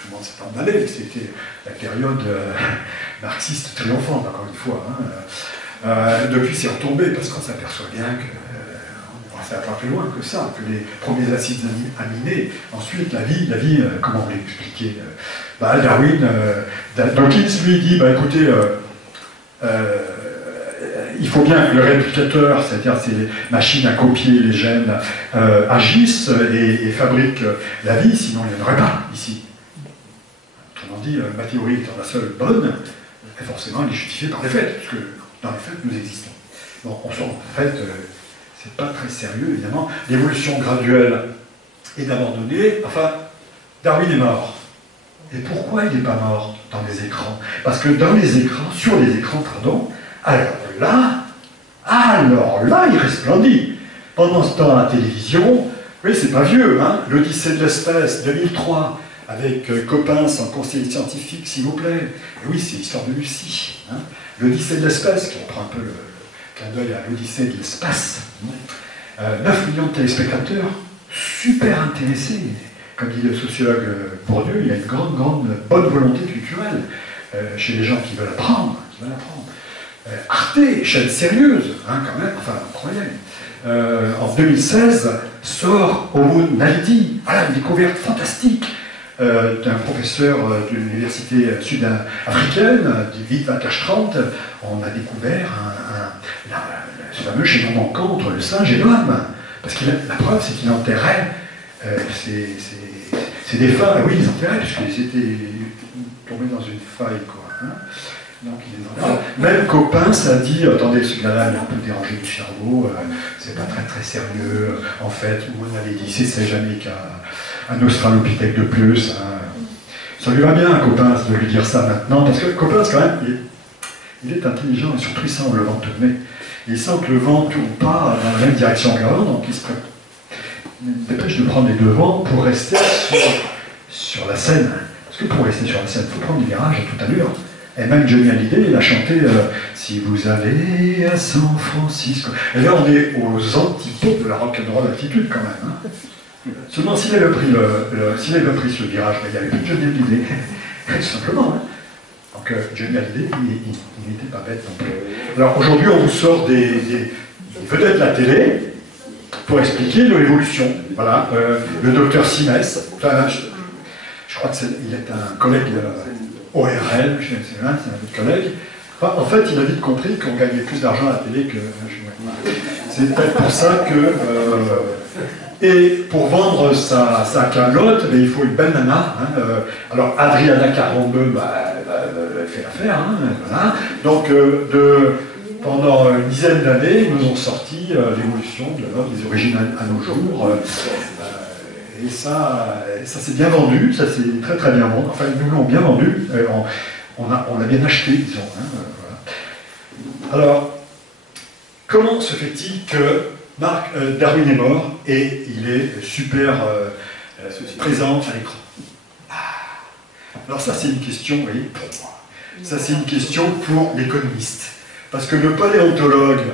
tout le monde s'est emballé, c'était la période marxiste triomphante, encore une fois. Depuis, c'est retombé, parce qu'on s'aperçoit bien que ça va pas plus loin que ça, que les premiers acides aminés, ensuite la vie, comment on l'expliquer Darwin, Dawkins lui dit, écoutez, il faut bien que le réplicateur, c'est-à-dire ces machines à copier les gènes, agissent et fabriquent la vie, sinon il n'y en aurait pas ici. Autrement dit, ma théorie étant la seule bonne, forcément elle est justifiée par les faits, parce que dans les faits nous existons. Bon, en fait, c'est pas très sérieux, évidemment. L'évolution graduelle est d'abandonner. Enfin, Darwin est mort. Et pourquoi il n'est pas mort dans les écrans? Parce que dans les écrans, sur les écrans, pardon, alors là, il resplendit. Pendant ce temps, à la télévision, oui, c'est pas vieux, hein, l'Odyssée de l'espace, 2003, avec Coppens en conseiller scientifique, s'il vous plaît. Et oui, c'est l'histoire de Lucie. Hein. L'Odyssée de l'espace, qui reprend un peu le clin d'œil à l'Odyssée de l'espace. 9 millions de téléspectateurs, super intéressés. Comme dit le sociologue Bourdieu, il y a une grande bonne volonté culturelle chez les gens qui veulent apprendre. Arte, chaîne sérieuse, hein, quand même, enfin incroyable. En 2016, sort Homo naledi, voilà une découverte fantastique d'un professeur de l'université sud-africaine, David Waterstrand. On a découvert ce fameux chaînon manquant entre le singe et l'homme. Parce que la preuve, c'est qu'il enterrait ces défunts. Oui, ils enterraient, puisqu'ils étaient tombés dans une faille, quoi. Hein. Donc, même Coppens a dit, attendez, ce gars-là, il a un peu dérangé du cerveau, c'est pas très sérieux. En fait, on avait dit, c'est jamais qu'un australopithèque de plus. Hein. Ça lui va bien à Coppens de lui dire ça maintenant, parce que Coppens, quand même, il est intelligent et surtout il sent le vent tourner. Il sent que le vent ne tourne pas dans la même direction qu'avant, donc il se dépêche de prendre les devants pour rester sur la scène. Parce que pour rester sur la scène, il faut prendre des virages à toute allure. Et même Johnny Hallyday, il a chanté Si vous allez à San Francisco. Et là, on est aux antipodes de la rock'n'roll attitude, quand même. Hein. Seulement, s'il avait pris ce virage, il n'y avait plus de Johnny Hallyday. Tout simplement. Hein. Donc, Johnny Hallyday, il n'était pas bête. Donc, alors, aujourd'hui, on vous sort des vedettes de la télé pour expliquer l'évolution. Voilà. Le docteur Simès, je crois qu'il est un collègue ORL, c'est un autre collègue. Enfin, en fait, il a vite compris qu'on gagnait plus d'argent à la télé que... C'est peut-être pour ça que... et pour vendre sa calotte, il faut une belle nana. Hein, alors, Adriana Carambeu, elle fait l'affaire. Hein, voilà. Donc, pendant une dizaine d'années, ils nous ont sorti l'évolution de l'homme des origines à nos jours. Et ça s'est bien vendu, ça s'est très bien vendu. Enfin, ils nous l'ont bien vendu, on l'a bien acheté, disons. Hein, voilà. Alors, comment se fait-il que Darwin est mort et il est super présent à l'écran? Alors ça, c'est une question, vous voyez, pour moi. Ça, c'est une question pour l'économiste. Parce que le paléontologue,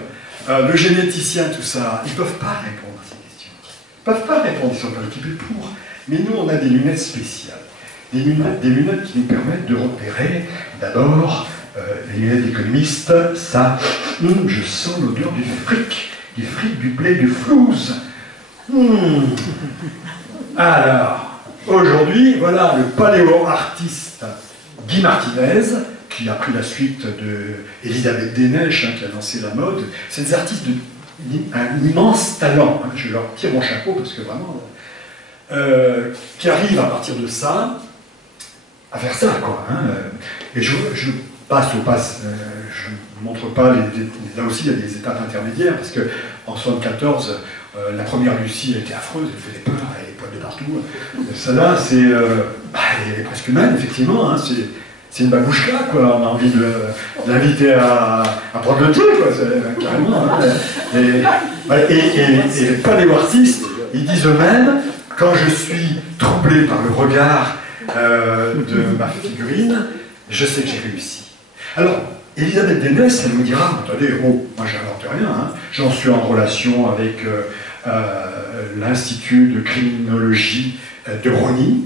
le généticien, tout ça, ils ne peuvent pas répondre à ces questions. Ils ne peuvent pas répondre, ils ne sont pas équipés pour. Mais nous, on a des lunettes spéciales. Des lunettes qui nous permettent de repérer, d'abord, les lunettes d'économiste, ça, je sens l'odeur du fric, du blé, du flouze. Alors, aujourd'hui, voilà le paléo-artiste Guy Martinez, qui a pris la suite de Elisabeth Desneiges, qui a lancé la mode. C'est des artistes d'un immense talent, hein, je leur tire mon chapeau parce que vraiment, qui arrivent à partir de ça, à faire ça, quoi. Hein. Et je passe, je ne montre pas, là aussi il y a des étapes intermédiaires, parce qu'en 1974, la première Lucie, elle était affreuse, elle faisait peur, elle avait des poils de partout. Celle-là, elle est presque humaine, effectivement, hein, c'est une babouchka, quoi. On a envie de l'inviter à prendre le thé, quoi, carrément. Hein. Et les paléo-artistes, ils disent eux-mêmes, quand je suis troublé par le regard de ma figurine, je sais que j'ai réussi. Alors, Elisabeth Dénès, elle me dira, attendez, oh, moi j'invente rien, hein. J'en suis en relation avec l'Institut de criminologie de Rosny,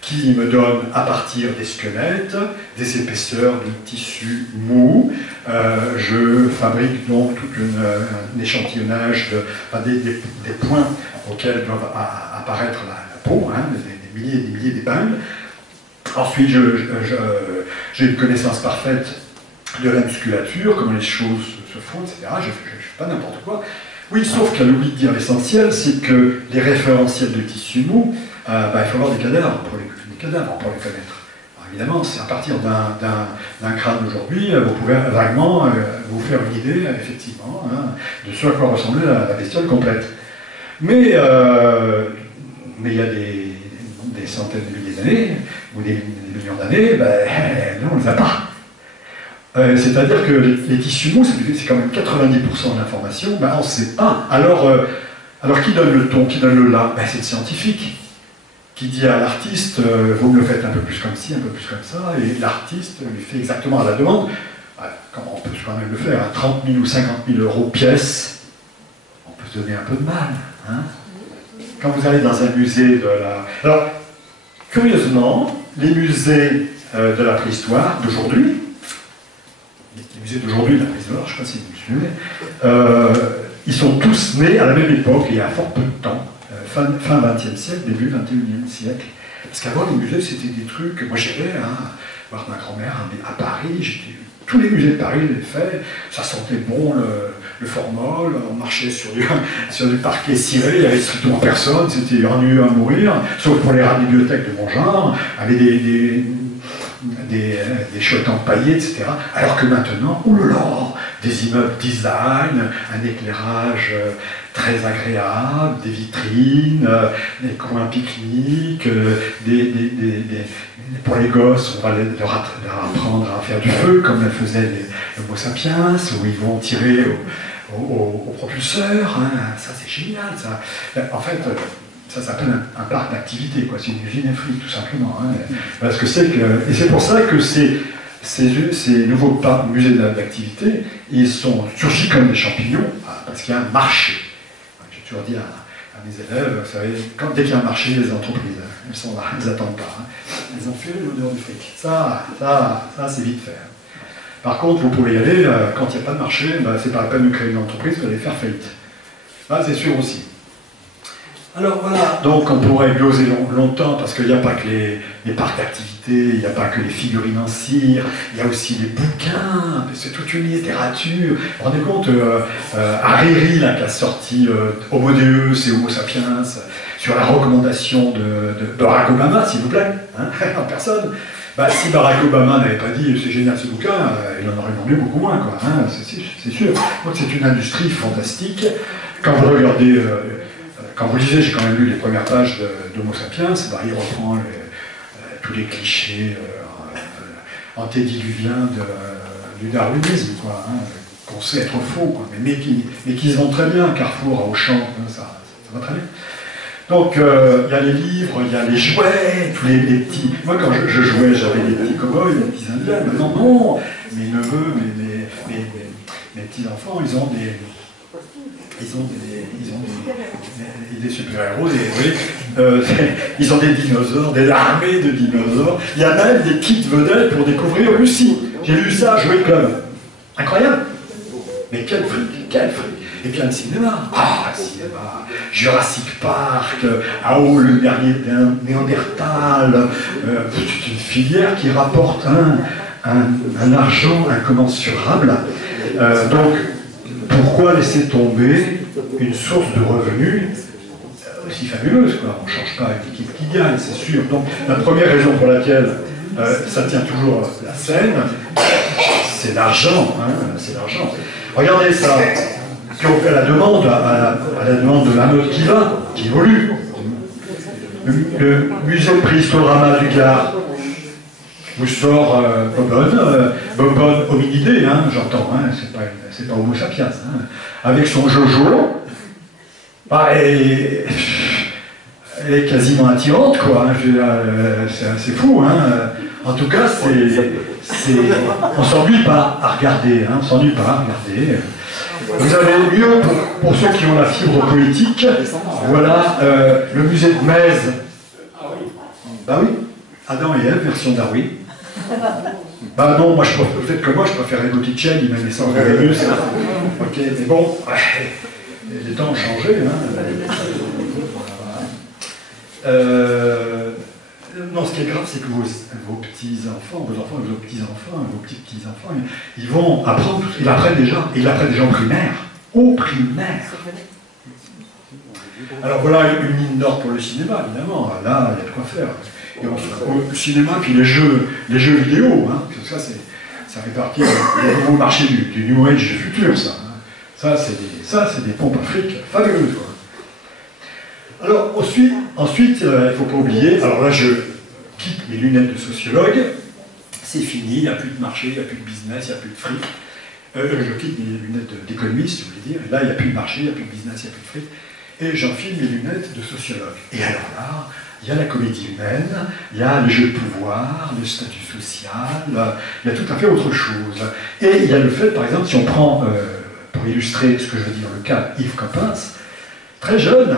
qui me donne à partir des squelettes, des épaisseurs de tissus mous. Je fabrique donc tout un échantillonnage des points auxquels doivent apparaître la peau, hein, des milliers et des milliers d'épingles. Ensuite, j'ai une connaissance parfaite de la musculature, comment les choses se font, etc. Je ne fais pas n'importe quoi. Oui, sauf qu'elle oublie de dire l'essentiel, c'est que les référentiels de tissus mous, il faut avoir des cadavres pour les connaître. Alors, évidemment, c'est à partir d'un crâne d'aujourd'hui, vous pouvez vaguement vous faire une idée, effectivement, hein, de ce à quoi ressemblait la bestiole complète. Mais il y a des centaines de milliers d'années, ou des millions d'années, là on ne les a pas. C'est-à-dire que les tissus mous, c'est quand même 90% de l'information, on ne sait pas. Alors qui donne le ton, qui donne le là? C'est le scientifique qui dit à l'artiste, vous me le faites un peu plus comme ci, un peu plus comme ça, et l'artiste lui fait exactement à la demande. Comment on peut quand même le faire, à 30 000 ou 50 000 euros pièce, on peut se donner un peu de mal. Hein, quand vous allez dans un musée de la... Alors, curieusement, les musées de la préhistoire d'aujourd'hui, les musées d'aujourd'hui de la préhistoire, je ne sais pas si vous me suivez, ils sont tous nés à la même époque, il y a fort peu de temps, fin 20e siècle, début 21e siècle. Parce qu'avant, les musées, c'était des trucs... Moi, j'irais voir ma grand-mère à Paris, tous les musées de Paris les fait, ça sentait bon le formol, on marchait sur du parquet ciré, il n'y avait strictement personne, c'était ennuyeux à mourir, sauf pour les bibliothèques de mon genre, avec des chouettes empaillées, etc. Alors que maintenant, oulala, des immeubles design, un éclairage très agréable, des vitrines, des coins pique-nique, pour les gosses, on va leur apprendre à faire du feu, comme le faisaient les Homo sapiens, où ils vont tirer au propulseur, hein. Ça c'est génial, ça. En fait, ça s'appelle un parc d'activité, quoi. C'est une usine à fric, tout simplement. Hein. Parce que et c'est pour ça que ces nouveaux musées d'activité, ils sont surgis comme des champignons, parce qu'il y a un marché. J'ai toujours dit à mes élèves, vous savez, dès qu'il y a un marché, les entreprises, elles sont là, elles n'attendent pas. Hein. Elles ont fait l'odeur du fric. Ça c'est vite fait. Par contre, vous pouvez y aller, quand il n'y a pas de marché, c'est pas la peine de créer une entreprise, vous allez faire faillite. C'est sûr aussi. Alors voilà, donc on pourrait gloser longtemps parce qu'il n'y a pas que les parcs d'activité, il n'y a pas que les figurines en cire, il y a aussi les bouquins, c'est toute une littérature. Vous vous rendez compte, Hariri, là, qui a sorti Homo Deus et Homo Sapiens, sur la recommandation de Barack Obama, s'il vous plaît, hein, en personne. Si Barack Obama n'avait pas dit c'est génial ce bouquin, il en aurait vendu beaucoup moins, quoi, hein, c'est sûr. Donc c'est une industrie fantastique. Quand vous regardez... Quand vous lisez, j'ai quand même lu les premières pages d'Homo Sapiens, il reprend tous les clichés antédiluviens du darwinisme, quoi, hein, qu'on sait être faux, quoi, mais qui se vont très bien, Carrefour, à Auchan, ça va très bien. Donc, il y a les livres, il y a les jouets, tous les petits... Moi, quand je jouais, j'avais des petits cow-boys, des petits indiens. Maintenant, non, mes neveux, mes petits-enfants, ils ont des super-héros, ils ont des dinosaures, des armées de dinosaures. Il y a même des kits vedettes pour découvrir Lucie. J'ai lu ça à Jouet Club. Incroyable. Mais quel fric, quel fric. Et puis il y a le cinéma. Le cinéma. Jurassic Park, le dernier Néandertal. C'est une filière qui rapporte un argent incommensurable. Donc, pourquoi laisser tomber une source de revenus aussi fabuleuse, quoi. On ne change pas une équipe qui gagne, c'est sûr. Donc, la première raison pour laquelle ça tient toujours la scène, c'est l'argent. Hein, c'est l'argent. Regardez ça. Si on fait la demande, à la demande de la note qui évolue, le musée de Préhistorama du Gard vous sort Bobonne hominidé, hein, j'entends, hein, c'est pas Homo sapiens, hein, avec son Jojo, et elle est quasiment attirante, quoi. Hein, c'est fou, hein. En tout cas, on s'ennuie pas à regarder, hein, on s'ennuie pas à regarder. Vous avez mieux, pour ceux qui ont la fibre politique, voilà le musée de Metz. Bah oui, Adam et Ève, version Darwin. Bah non, moi peut-être que moi je préférais Botticelli, il m'aimait ça en Vénus. Ok, mais bon, les temps ont changé. Hein. Non, ce qui est grave, c'est que vos petits-enfants, vos petits-enfants, vos petits-petits-enfants, ils vont apprendre, ils apprennent déjà en primaire, au primaire. Alors voilà une mine d'or pour le cinéma, évidemment, là, il y a de quoi faire. Et le cinéma, puis les jeux vidéo, hein, ça fait partie du nouveau marché du New Age du futur, ça. Hein. Ça, c'est des pompes à fric fabuleuses, quoi. Alors, ensuite, il ne faut pas oublier, alors là, je quitte mes lunettes de sociologue, c'est fini, il n'y a plus de marché, il n'y a plus de business, il n'y a plus de fric. Je quitte mes lunettes d'économiste, je voulais dire, et là, il n'y a plus de marché, il n'y a plus de business, il n'y a plus de fric, et j'enfile mes lunettes de sociologue. Et alors là, il y a la comédie humaine, il y a le jeu de pouvoir, le statut social, il y a tout à fait autre chose. Et il y a le fait, par exemple, si on prend, pour illustrer ce que je veux dire, le cas Yves Coppens, très jeune,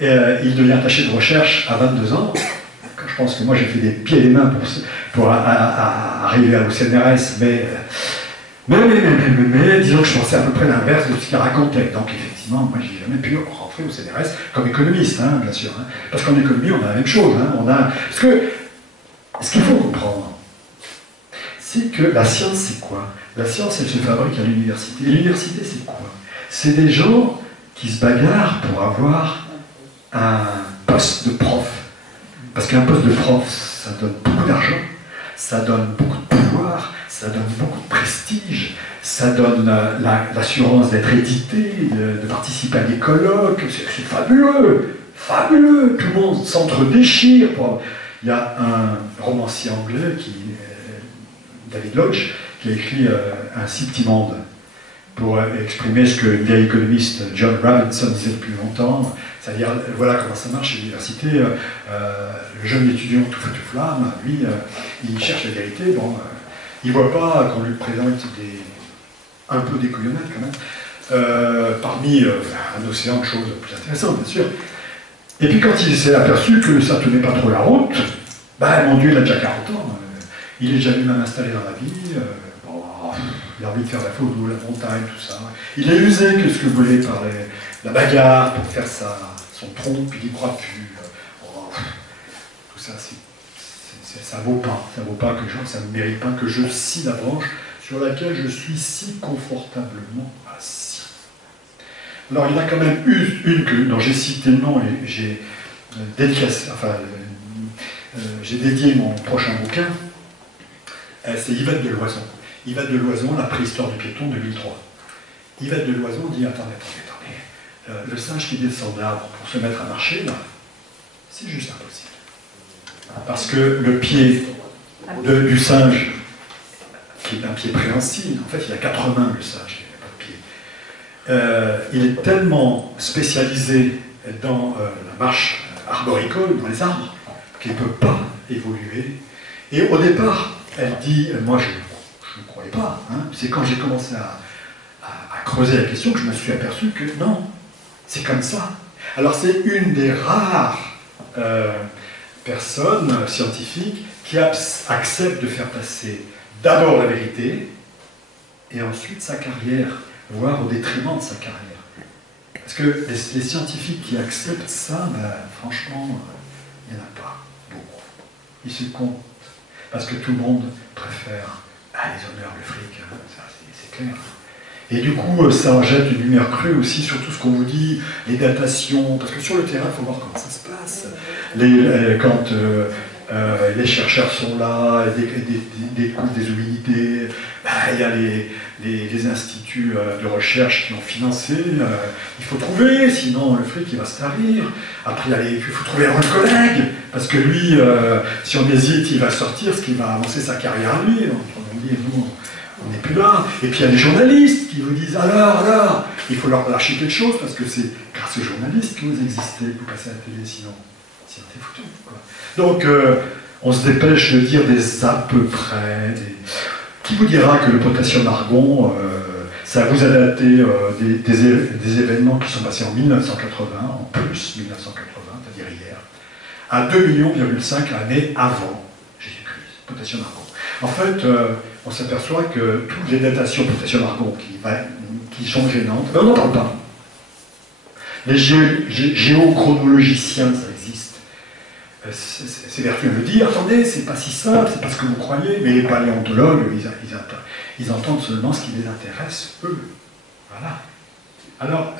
il devient attaché de recherche à 22 ans. Je pense que moi j'ai fait des pieds et des mains pour arriver au CNRS, mais disons que je pensais à peu près l'inverse de ce qu'il racontait. Donc effectivement, moi j'ai jamais pu rentrer au CNRS comme économiste, hein, bien sûr. Hein, parce qu'en économie, on a la même chose. Hein, parce que ce qu'il faut comprendre, c'est que la science, c'est quoi? La science, elle se fabrique à l'université. Et l'université, c'est quoi? C'est des gens qui se bagarrent pour avoir un poste de prof. Parce qu'un poste de prof, ça donne beaucoup d'argent, ça donne beaucoup de pouvoir, ça donne beaucoup de prestige, ça donne l'assurance d'être édité, de participer à des colloques, c'est fabuleux, fabuleux, tout le monde s'entre-déchire. Il y a un romancier anglais, David Lodge, qui a écrit Un si petit monde, pour exprimer ce que le vieil économiste John Robinson disait depuis longtemps, c'est-à-dire, voilà comment ça marche à l'université, le jeune étudiant tout feu tout flamme, lui, il cherche la vérité, bon, il ne voit pas qu'on lui présente un peu des couillonnettes quand même, parmi un océan de choses plus intéressantes, bien sûr. Et puis quand il s'est aperçu que ça ne tenait pas trop la route, ben mon Dieu, il a déjà 40 ans, il est déjà lui-même installé dans la vie, il a envie de faire la photo, la montagne, tout ça. Il est usé que ce que voulait par la bagarre pour faire son tronc, puis il n'y croit plus. Tout ça, ça vaut pas. Ça vaut pas que ça ne mérite pas que je scie la branche sur laquelle je suis si confortablement assis. Alors il y en a quand même une dont j'ai cité le nom et j'ai dédié mon prochain bouquin. C'est Yvette de Loison. Yvette de Loison, La préhistoire du piéton, 2003. Yvette de Loison dit, attendez, le singe qui descend d'arbre pour se mettre à marcher, là, c'est juste impossible. Parce que le pied du singe, qui est un pied préhensile, en fait il a 4 mains le singe, il n'a pas de pied, il est tellement spécialisé dans la marche arboricole, dans les arbres, qu'il ne peut pas évoluer. Et au départ, elle dit, moi je ne croyais pas, hein. C'est quand j'ai commencé à creuser la question que je me suis aperçu que non, c'est comme ça. Alors c'est une des rares personnes scientifiques qui acceptent de faire passer d'abord la vérité et ensuite sa carrière, voire au détriment de sa carrière. Parce que les scientifiques qui acceptent ça, ben, franchement, il n'y en a pas beaucoup. Ils se comptent. Parce que tout le monde préfère les honneurs, le fric, hein, c'est clair. Et du coup, ça jette une lumière crue aussi sur tout ce qu'on vous dit, les datations, parce que sur le terrain, il faut voir comment ça se passe. Quand les chercheurs sont là, découvrent des humilités, il y a les instituts de recherche qui ont financé, il faut trouver, sinon le fric il va se tarir. Après, il faut trouver un collègue, parce que lui, si on hésite, il va sortir, ce qui va avancer sa carrière à lui. Donc, on dit, nous, on n'est plus là. Et puis il y a les journalistes qui vous disent, alors, il faut leur lâcher quelque chose, parce que c'est grâce aux journalistes que vous existez, que vous passez à la télé, sinon. c'est un foutu, quoi. Donc, on se dépêche de dire des à peu près. Qui vous dira que le potassium-argon, ça vous a daté des événements qui sont passés en 1980, en plus 1980, c'est-à-dire hier, à 2,5 millions années avant Jésus-Christ, potassium-argon. En fait, on s'aperçoit que toutes les datations potassium-argon qui sont gênantes, ben on n'en parle pas. Les géochronologiciens, ça existe. C'est vertueux de le dire, attendez, c'est pas si simple, c'est pas ce que vous croyez, mais les paléontologues, ils entendent seulement ce qui les intéresse, eux. Voilà. Alors,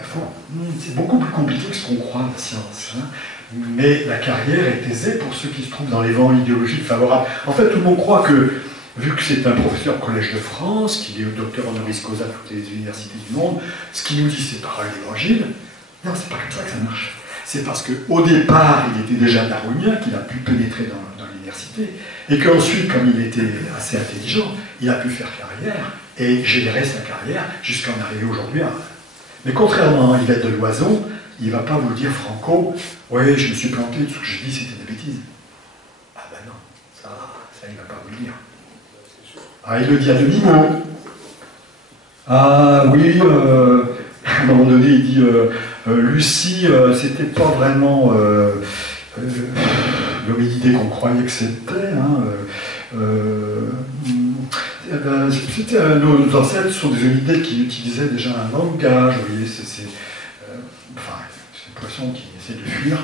c'est beaucoup plus compliqué que ce qu'on croit, la science. Hein. Mais la carrière est aisée pour ceux qui se trouvent dans les vents idéologiques favorables. En fait, tout le monde croit que, vu que c'est un professeur au Collège de France, qu'il est docteur honoris causa à toutes les universités du monde, ce qu'il nous dit, c'est parole d'évangile. Non, c'est pas comme ça que ça marche. C'est parce qu'au départ, il était déjà darwinien, qu'il a pu pénétrer dans l'université, et qu'ensuite, comme il était assez intelligent, il a pu faire carrière, et générer sa carrière, jusqu'à en arriver aujourd'hui à... Mais contrairement à Yvette de Loison, il ne va pas vous le dire franco, oui, je me suis planté, tout ce que je dis, c'était des bêtises. Ah ben non, ça il ne va pas vous le dire. Ah, il le dit à demi-mot. Ah oui, à un moment donné, il dit Lucie, c'était pas vraiment l'hominidé qu'on croyait que c'était. Hein, nos ancêtres sont des hominidés qui utilisaient déjà un langage. Vous voyez, c'est un poisson qui essaie de fuir.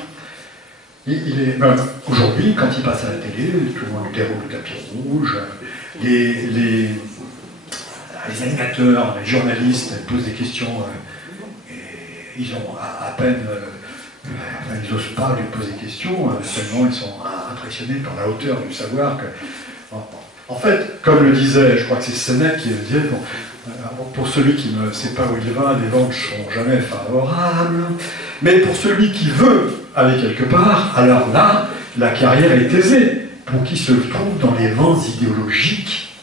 Aujourd'hui, quand il passe à la télé, tout le monde lui déroule le tapis rouge. Les animateurs, les journalistes posent des questions. Ils ont à peine, ils n'osent pas lui poser des questions, seulement ils sont impressionnés par la hauteur du savoir. En fait, comme le disait, je crois que c'est Sénèque qui le disait, pour celui qui ne sait pas où il va, les vents ne sont jamais favorables, mais pour celui qui veut aller quelque part, alors là, la carrière est aisée, pour qui se trouve dans les vents idéologiques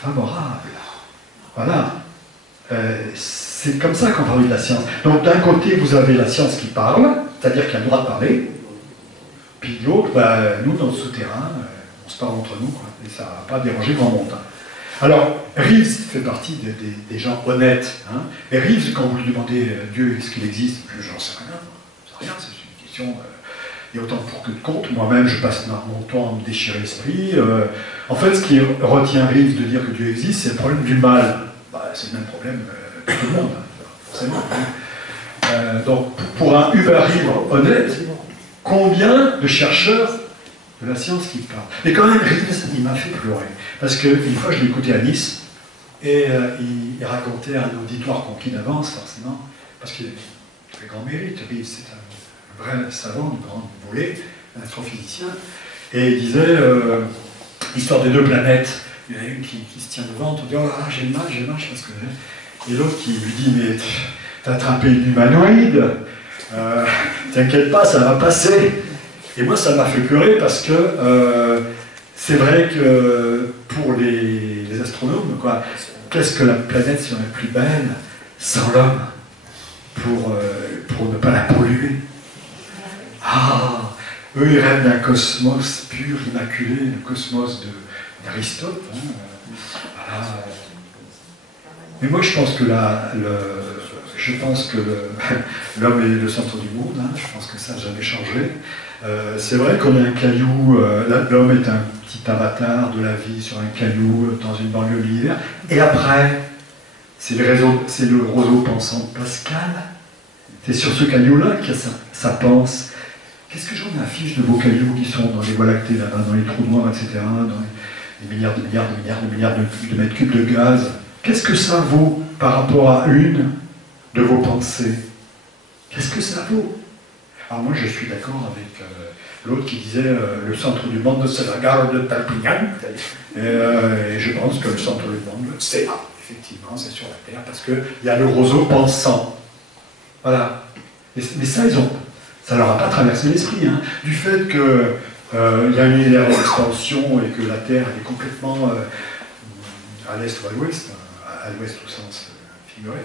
favorables. Voilà. C'est comme ça qu'on parle de la science. Donc d'un côté, vous avez la science qui parle, c'est-à-dire qui a le droit de parler, puis de l'autre, nous, dans le souterrain, on se parle entre nous, quoi, et ça n'a pas dérangé grand monde. Alors, Reeves fait partie des gens honnêtes. Hein, et Reeves, quand vous lui demandez Dieu, est-ce qu'il existe, j'en sais rien. C'est rien, c'est une question... et autant pour que de compte, moi-même, je passe mon temps à me déchirer l'esprit. En fait, ce qui retient Reeves de dire que Dieu existe, c'est le problème du mal. C'est le même problème que tout le monde, forcément. Donc, pour un Uber-Livre honnête, combien de chercheurs de la science qui parlent? Mais quand même, il m'a fait pleurer. Parce qu'une fois, je l'ai écouté à Nice, et il racontait à un auditoire conquis d'avance, forcément, parce qu'il a très grand mérite. Reeves, c'est un vrai savant de grande volée, un astrophysicien, et il disait, l'histoire des deux planètes, il y en a une qui se tient devant, on dit « Oh, j'ai le mal, je sais pas ce que j'ai. » Et l'autre qui lui dit « Mais t'as attrapé une humanoïde, t'inquiète pas, ça va passer. » Et moi, ça m'a fait pleurer parce que c'est vrai que pour les astronomes, quoi, qu'est-ce que la planète serait plus belle sans l'homme pour ne pas la polluer? Ah, eux, ils rêvent d'un cosmos pur, immaculé, le cosmos d'Aristote. Hein, voilà. Mais moi, je pense que l'homme est le centre du monde. Hein, je pense que ça n'a jamais changé. C'est vrai qu'on est un caillou. L'homme est un petit avatar de la vie sur un caillou dans une banlieue de l'hiver. Et après, c'est le roseau pensant de Pascal. C'est sur ce caillou-là que ça pense. Qu'est-ce que j'en affiche de beaux cailloux qui sont dans les voies lactées, là-bas, dans les trous noirs, etc., dans les milliards de mètres cubes de gaz? Qu'est-ce que ça vaut par rapport à une de vos pensées? Qu'est-ce que ça vaut? Alors moi, je suis d'accord avec l'autre qui disait le centre du monde, c'est la gare de Perpignan. Et je pense que le centre du monde, c'est là. Effectivement, c'est sur la Terre, parce qu'il y a le roseau pensant. Voilà. Mais ça, ça leur a pas traversé l'esprit. Hein. Du fait qu'il y a une univers d'expansion et que la Terre elle est complètement à l'est ou à l'ouest au sens figuré,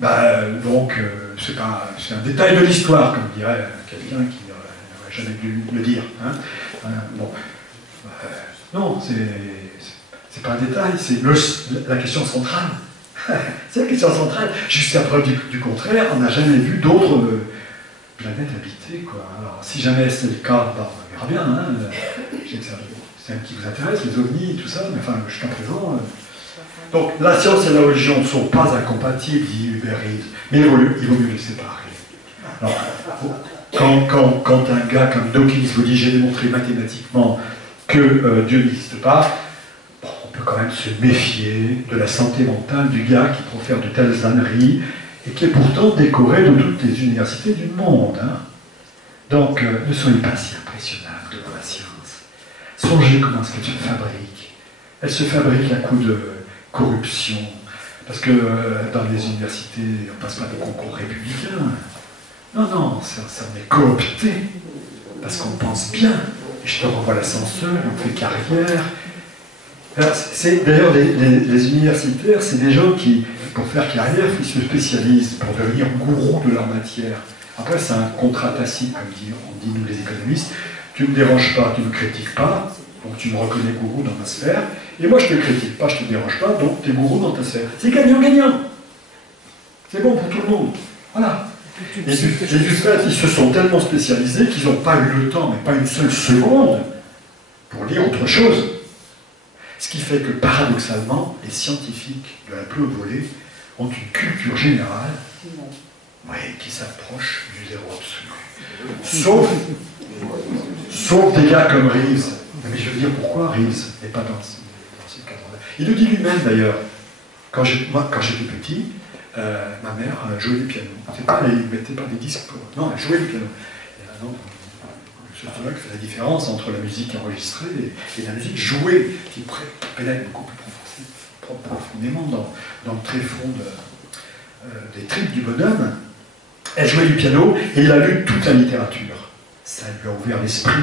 Donc, c'est un détail de l'histoire, comme dirait quelqu'un qui n'aurait jamais dû le dire. Hein. Bon. Non, c'est pas un détail, c'est la question centrale. C'est la question centrale. Jusqu'à preuve du contraire, on n'a jamais vu d'autres planètes habitées, quoi. Alors, si jamais c'est le cas, on verra bien. Hein. Je sais que c'est un qui vous intéresse, les ovnis, tout ça, mais enfin, jusqu'à présent. Donc, la science et la religion ne sont pas incompatibles, dit Hubert Reeves, mais il vaut mieux les séparer. Alors, quand un gars comme Dawkins vous dit j'ai démontré mathématiquement que Dieu n'existe pas, bon, on peut quand même se méfier de la santé mentale du gars qui profère de telles âneries et qui est pourtant décoré de toutes les universités du monde. Hein. Donc, ne soyez pas si impressionnables devant la science. Songez comment est-ce qu'elle se fabrique. Elle se fabrique à coup de corruption, parce que dans les universités, on ne passe pas des concours républicains. Non, ça en est coopté, parce qu'on pense bien. Et je te renvoie l'ascenseur, on fait carrière. D'ailleurs, les universitaires, c'est des gens qui, pour faire carrière, ils se spécialisent pour devenir gourou de leur matière. Après, c'est un contrat tacite, comme on dit nous les économistes. Tu ne me déranges pas, tu ne me critiques pas, donc tu me reconnais gourou dans ma sphère. Et moi, je ne te critique pas, je ne te dérange pas, donc tu es gourou dans ta sphère. C'est gagnant-gagnant. C'est bon pour tout le monde. Voilà. Et du fait, ils se sont tellement spécialisés qu'ils n'ont pas eu le temps, mais pas une seule seconde, pour lire autre chose. Ce qui fait que, paradoxalement, les scientifiques de la plus haute volée ont une culture générale qui s'approche du zéro absolu. Sauf des gars comme Reeves. Mais je veux dire, pourquoi Reeves n'est pas dans ce cadre-là? Il le dit lui-même, d'ailleurs. Quand j'étais petit, ma mère jouait du piano. Elle ne mettait pas des disques pour... Non, elle jouait du piano. C'est là que fait la différence entre la musique enregistrée et la musique jouée, qui pénètre beaucoup plus profondément dans le tréfonds des tripes du bonhomme. Elle jouait du piano et il a lu toute la littérature. Ça lui a ouvert l'esprit.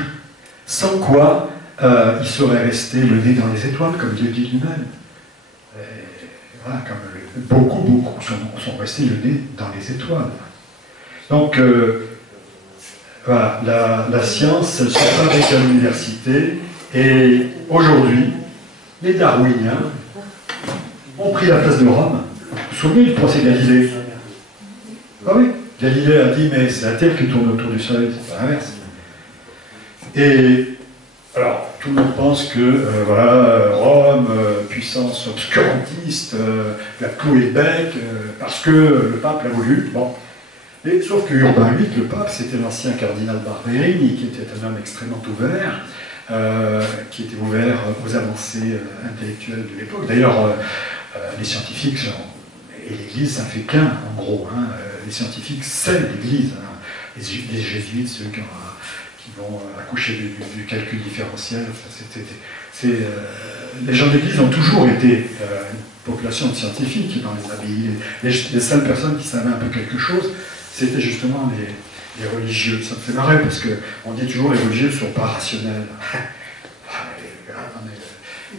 Sans quoi, il serait resté le nez dans les étoiles, comme il le dit lui-même. Voilà, comme beaucoup sont restés le nez dans les étoiles. Donc, voilà, la science, elle se fabrique à l'université, et aujourd'hui, les darwiniens ont pris la place de Rome. Vous vous souvenez du procès Galilée? Ah oui, Galilée a dit, mais c'est la Terre qui tourne autour du Soleil, c'est pas l'inverse. Et alors, tout le monde pense que Rome, puissance obscurantiste, la clou et le bec, parce que le pape l'a voulu. Bon. Et, sauf que Urbain VIII, le pape, c'était l'ancien cardinal Barberini, qui était un homme extrêmement ouvert, qui était ouvert aux avancées intellectuelles de l'époque. D'ailleurs, les scientifiques, et l'Église, ça fait qu'un, en gros. Hein, les scientifiques, c'est l'Église. Hein, les jésuites, ceux qui vont accoucher du calcul différentiel. Les gens de l'Église ont toujours été une population de scientifiques dans les abbayes. Les seules personnes qui savaient un peu quelque chose, c'était justement les religieux. Ça me fait marrer parce qu'on dit toujours les religieux ne sont pas rationnels.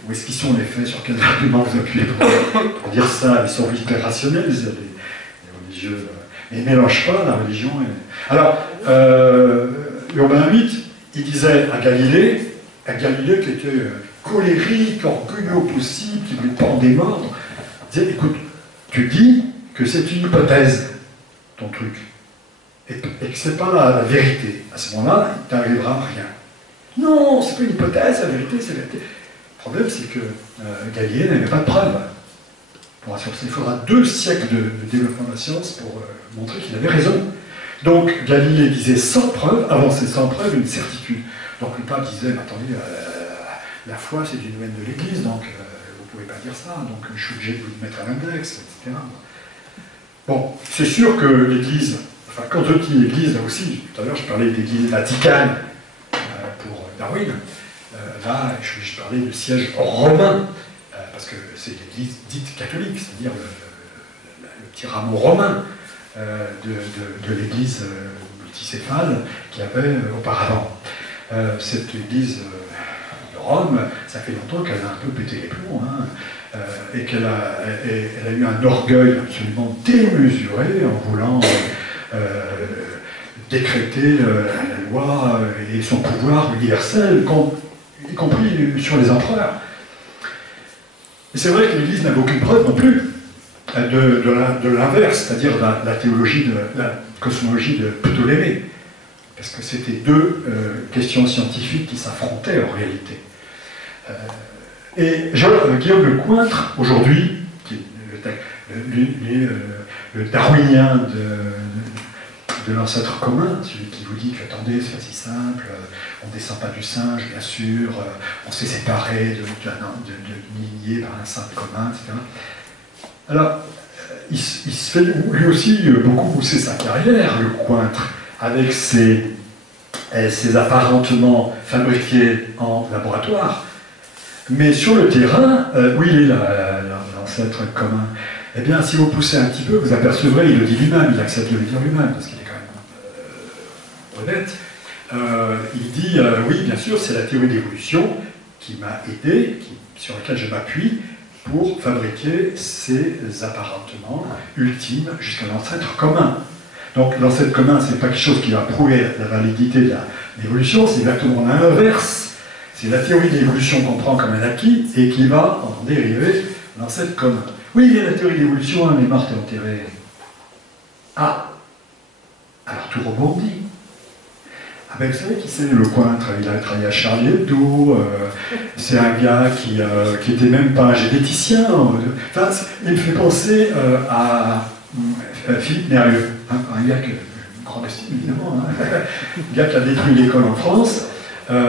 Où est-ce qu'ils sont les faits? Sur quels arguments vous appuyez pour dire ça? Ils sont hyper rationnels, les religieux. Mais ils ne mélangent pas la religion. Alors, Urbain VIII, il disait à Galilée qui était colérique, orgueilleux au possible, qui voulait pas en démordre, il disait, écoute, tu dis que c'est une hypothèse, ton truc, et que c'est pas la vérité. À ce moment-là, il t'arrivera à rien. Non, c'est pas une hypothèse, la vérité, c'est la vérité. Le problème, c'est que Galilée n'avait pas de preuves. Il faudra 2 siècles de développement de la science pour montrer qu'il avait raison. Donc Galilée disait sans preuve, avançait sans preuve une certitude. Donc le pape disait, mais attendez, la foi c'est du domaine de l'Église, donc vous ne pouvez pas dire ça, donc je suis obligé de vous mettre à l'index, etc. Bon, c'est sûr que l'Église, enfin quand je dis l'Église, là aussi, tout à l'heure je parlais d'Église vaticane pour Darwin, là je suis obligé de parler du siège romain, parce que c'est l'Église dite catholique, c'est-à-dire le petit rameau romain de l'Église multicéphale qu'il y avait auparavant. Cette Église Rome, ça fait longtemps qu'elle a un peu pété les plombs, hein, et qu'elle a eu un orgueil absolument démesuré en voulant décréter la loi et son pouvoir universel, y compris sur les empereurs. Et c'est vrai que l'Église n'a aucune preuve non plus de l'inverse, c'est-à-dire la théologie, la cosmologie de Ptolémée, parce que c'était deux questions scientifiques qui s'affrontaient en réalité. Et Guillaume Lecointre, aujourd'hui, qui est le darwinien de l'ancêtre commun, celui qui vous dit que, attendez, c'est pas si simple, on ne descend pas du singe, bien sûr, on s'est séparé de lignée par un singe commun, etc. Alors, il se fait lui aussi beaucoup pousser sa carrière, Lecointre, avec ses apparentements fabriqués en laboratoire. Mais sur le terrain, où il est l'ancêtre commun, eh bien, si vous poussez un petit peu, vous apercevrez, il le dit lui-même, il accepte de le dire lui-même, parce qu'il est quand même honnête. Il dit, oui, bien sûr, c'est la théorie d'évolution qui m'a aidé, sur laquelle je m'appuie, pour fabriquer ces apparentements ultimes jusqu'à l'ancêtre commun. Donc l'ancêtre commun, ce n'est pas quelque chose qui va prouver la validité de l'évolution, c'est exactement l'inverse. C'est la théorie de l'évolution qu'on prend comme un acquis et qui va en dériver l'ancêtre commun. Oui, il y a la théorie de l'évolution, elle est morte et enterrée. Ah, alors tout rebondit. Ah ben vous savez qui c'est, Lecointre? Il a travaillé à Charlie Hebdo, c'est un gars qui était même pas un généticien. Enfin, il me fait penser à Philippe Mérieux, hein, un gars grand estime évidemment, hein, un gars qui a détruit l'école en France.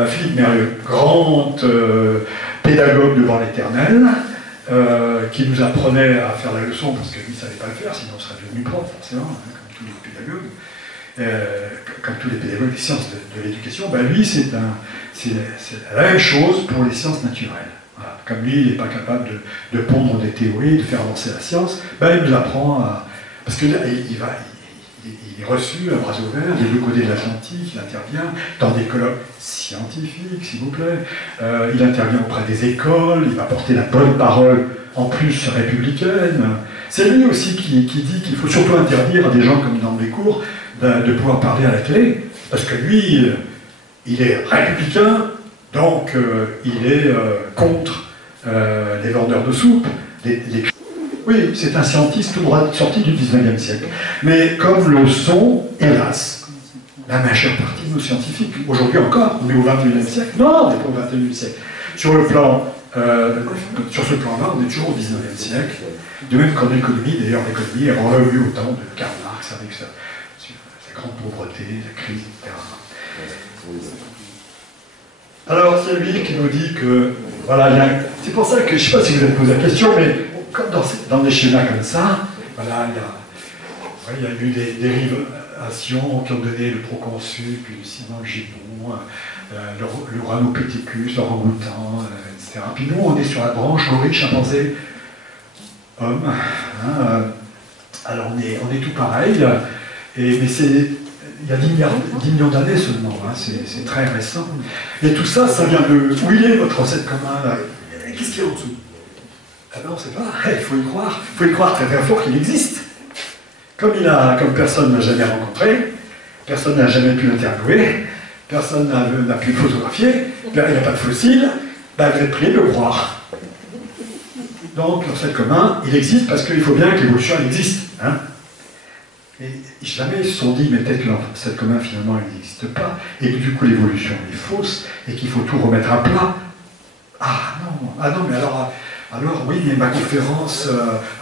Philippe Mérieux, grand pédagogue devant l'Éternel, qui nous apprenait à faire la leçon parce que lui ne savait pas le faire, sinon on serait devenu prof, forcément, hein, comme tous les pédagogues. Comme tous les pédagogues des sciences de l'éducation, ben lui, c'est la même chose pour les sciences naturelles. Voilà. Comme lui, il n'est pas capable de pondre des théories, de faire avancer la science, ben il nous apprend à... Parce qu'il est reçu à bras ouverts des deux côtés de l'Atlantique, il intervient dans des colloques scientifiques, s'il vous plaît, il intervient auprès des écoles, il va porter la bonne parole, en plus républicaine. C'est lui aussi qui dit qu'il faut surtout interdire à des gens comme dans les cours de pouvoir parler à la télé, parce que lui, il est républicain, donc il est contre les vendeurs de soupe. Oui, c'est un scientiste tout droit sorti du 19e siècle. Mais comme le sont, hélas, la majeure partie de nos scientifiques, aujourd'hui encore, on est au 21e siècle. Non, on n'est pas au 21e siècle. Sur ce plan-là, on est toujours au 19e siècle. De même qu'en économie, d'ailleurs, l'économie est revenue au temps de Karl Marx avec sa grande pauvreté, la crise, etc. Alors, c'est lui qui nous dit que, voilà, c'est pour ça que, je ne sais pas si vous avez posé la question, mais comme dans des schémas comme ça, voilà, il y a eu des dérivations qui ont donné le proconsul, puis le Simon Gibbon, l'Uranopithecus, l'orang-outan, etc. Puis nous, on est sur la branche gorille, chimpanzé, homme. Hein, alors on est tout pareil, mais il y a 10 millions d'années seulement, hein, c'est très récent. Et tout ça, ça vient de... Où il est notre ancêtre commun là? Qu'est-ce qu'il y a en dessous? Ah ben on ne sait pas, il faut y croire. Il faut y croire très très fort qu'il existe. Comme personne n'a jamais rencontré, personne n'a jamais pu l'interviewer, personne n'a pu le photographier, il n'y a pas de fossiles, ben vous êtes prié de le croire. Donc l'ancêtre commun, il existe parce qu'il faut bien que l'évolution existe. Hein. Et jamais ils se sont dit, mais peut-être que l'ancêtre commun finalement il n'existe pas, et que du coup l'évolution est fausse, et qu'il faut tout remettre à plat. Ah non, mais alors oui, mais ma conférence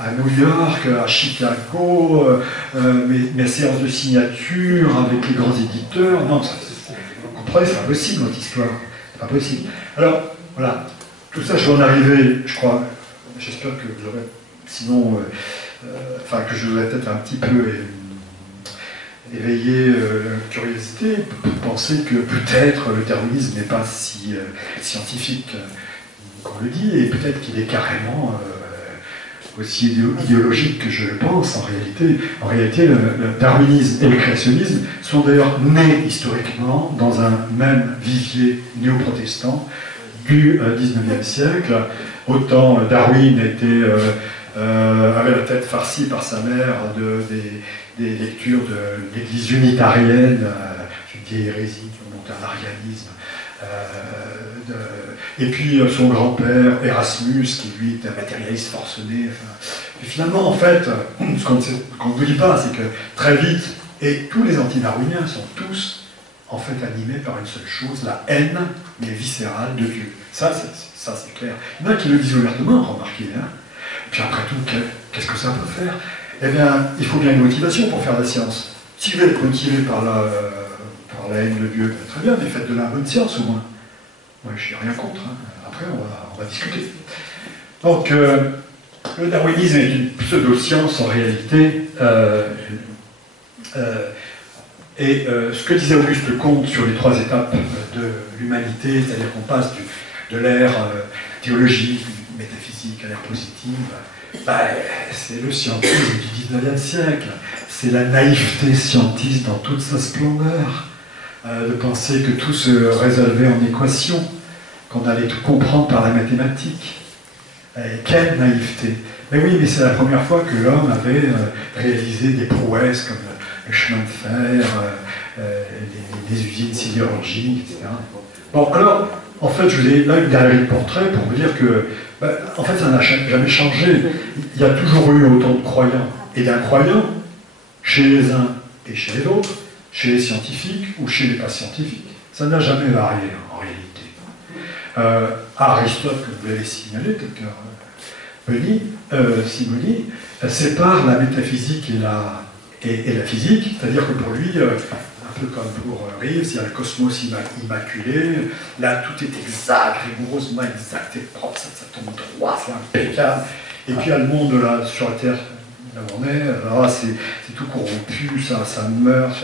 à New York, à Chicago, mes séances de signature avec les grands éditeurs, non, vous comprenez, c'est pas possible notre histoire, c'est pas possible. Alors, voilà, tout ça, je vais en arriver, je crois, j'espère que vous aurez, sinon, que je vous aurais peut-être un petit peu éveillé curiosité, pour penser que peut-être le darwinisme n'est pas si scientifique qu'on le dit, et peut-être qu'il est carrément aussi idéologique que je le pense en réalité. En réalité, le darwinisme et le créationnisme sont d'ailleurs nés historiquement dans un même vivier néo-protestant du XIXe siècle. Autant Darwin avait la tête farcie par sa mère des lectures de l'Église unitarienne, des hérésies qui remontent à l'arianisme, et puis son grand-père Erasmus, qui lui était un matérialiste forcené. Et finalement, en fait, ce qu'on ne vous dit pas, c'est que très vite, et tous les anti-darwiniens sont tous en fait animés par une seule chose, la haine, mais viscérale, de Dieu. Ça c'est clair. Il y en a qui le disent ouvertement, remarquez. Hein. Puis après tout, qu'est-ce que ça peut faire? Eh bien, il faut bien une motivation pour faire la science. Si vous êtes motivé par la haine de Dieu, très bien, mais faites de la bonne science au moins. Moi, je n'ai rien contre. Hein. Après, on va discuter. Donc, le darwinisme est une pseudo-science en réalité. Ce que disait Auguste Comte sur les 3 étapes de l'humanité, c'est-à-dire qu'on passe de l'ère théologique, métaphysique à l'ère positive, c'est le scientisme du XIXe siècle. C'est la naïveté scientiste dans toute sa splendeur, de penser que tout se résolvait en équations, qu'on allait tout comprendre par la mathématique. Quelle naïveté! Mais oui, mais c'est la première fois que l'homme avait réalisé des prouesses comme le chemin de fer, les usines sidérurgiques, etc. Bon, alors, en fait, je vous ai là une galerie de portraits pour vous dire que, en fait, ça n'a jamais changé. Il y a toujours eu autant de croyants et d'incroyants chez les uns et chez les autres, chez les scientifiques ou chez les pas scientifiques. Ça n'a jamais varié, en réalité. Aristote, que vous l'avez signalé, quelqu'un, Simoni, sépare la métaphysique et la physique, c'est-à-dire que pour lui, un peu comme pour Reeves, il y a le cosmos immaculé, là tout est exact, rigoureusement exact et propre, ça tombe droit, c'est impeccable, et puis il y a le monde là, sur la Terre, là où on est, là c'est tout corrompu, ça meurt,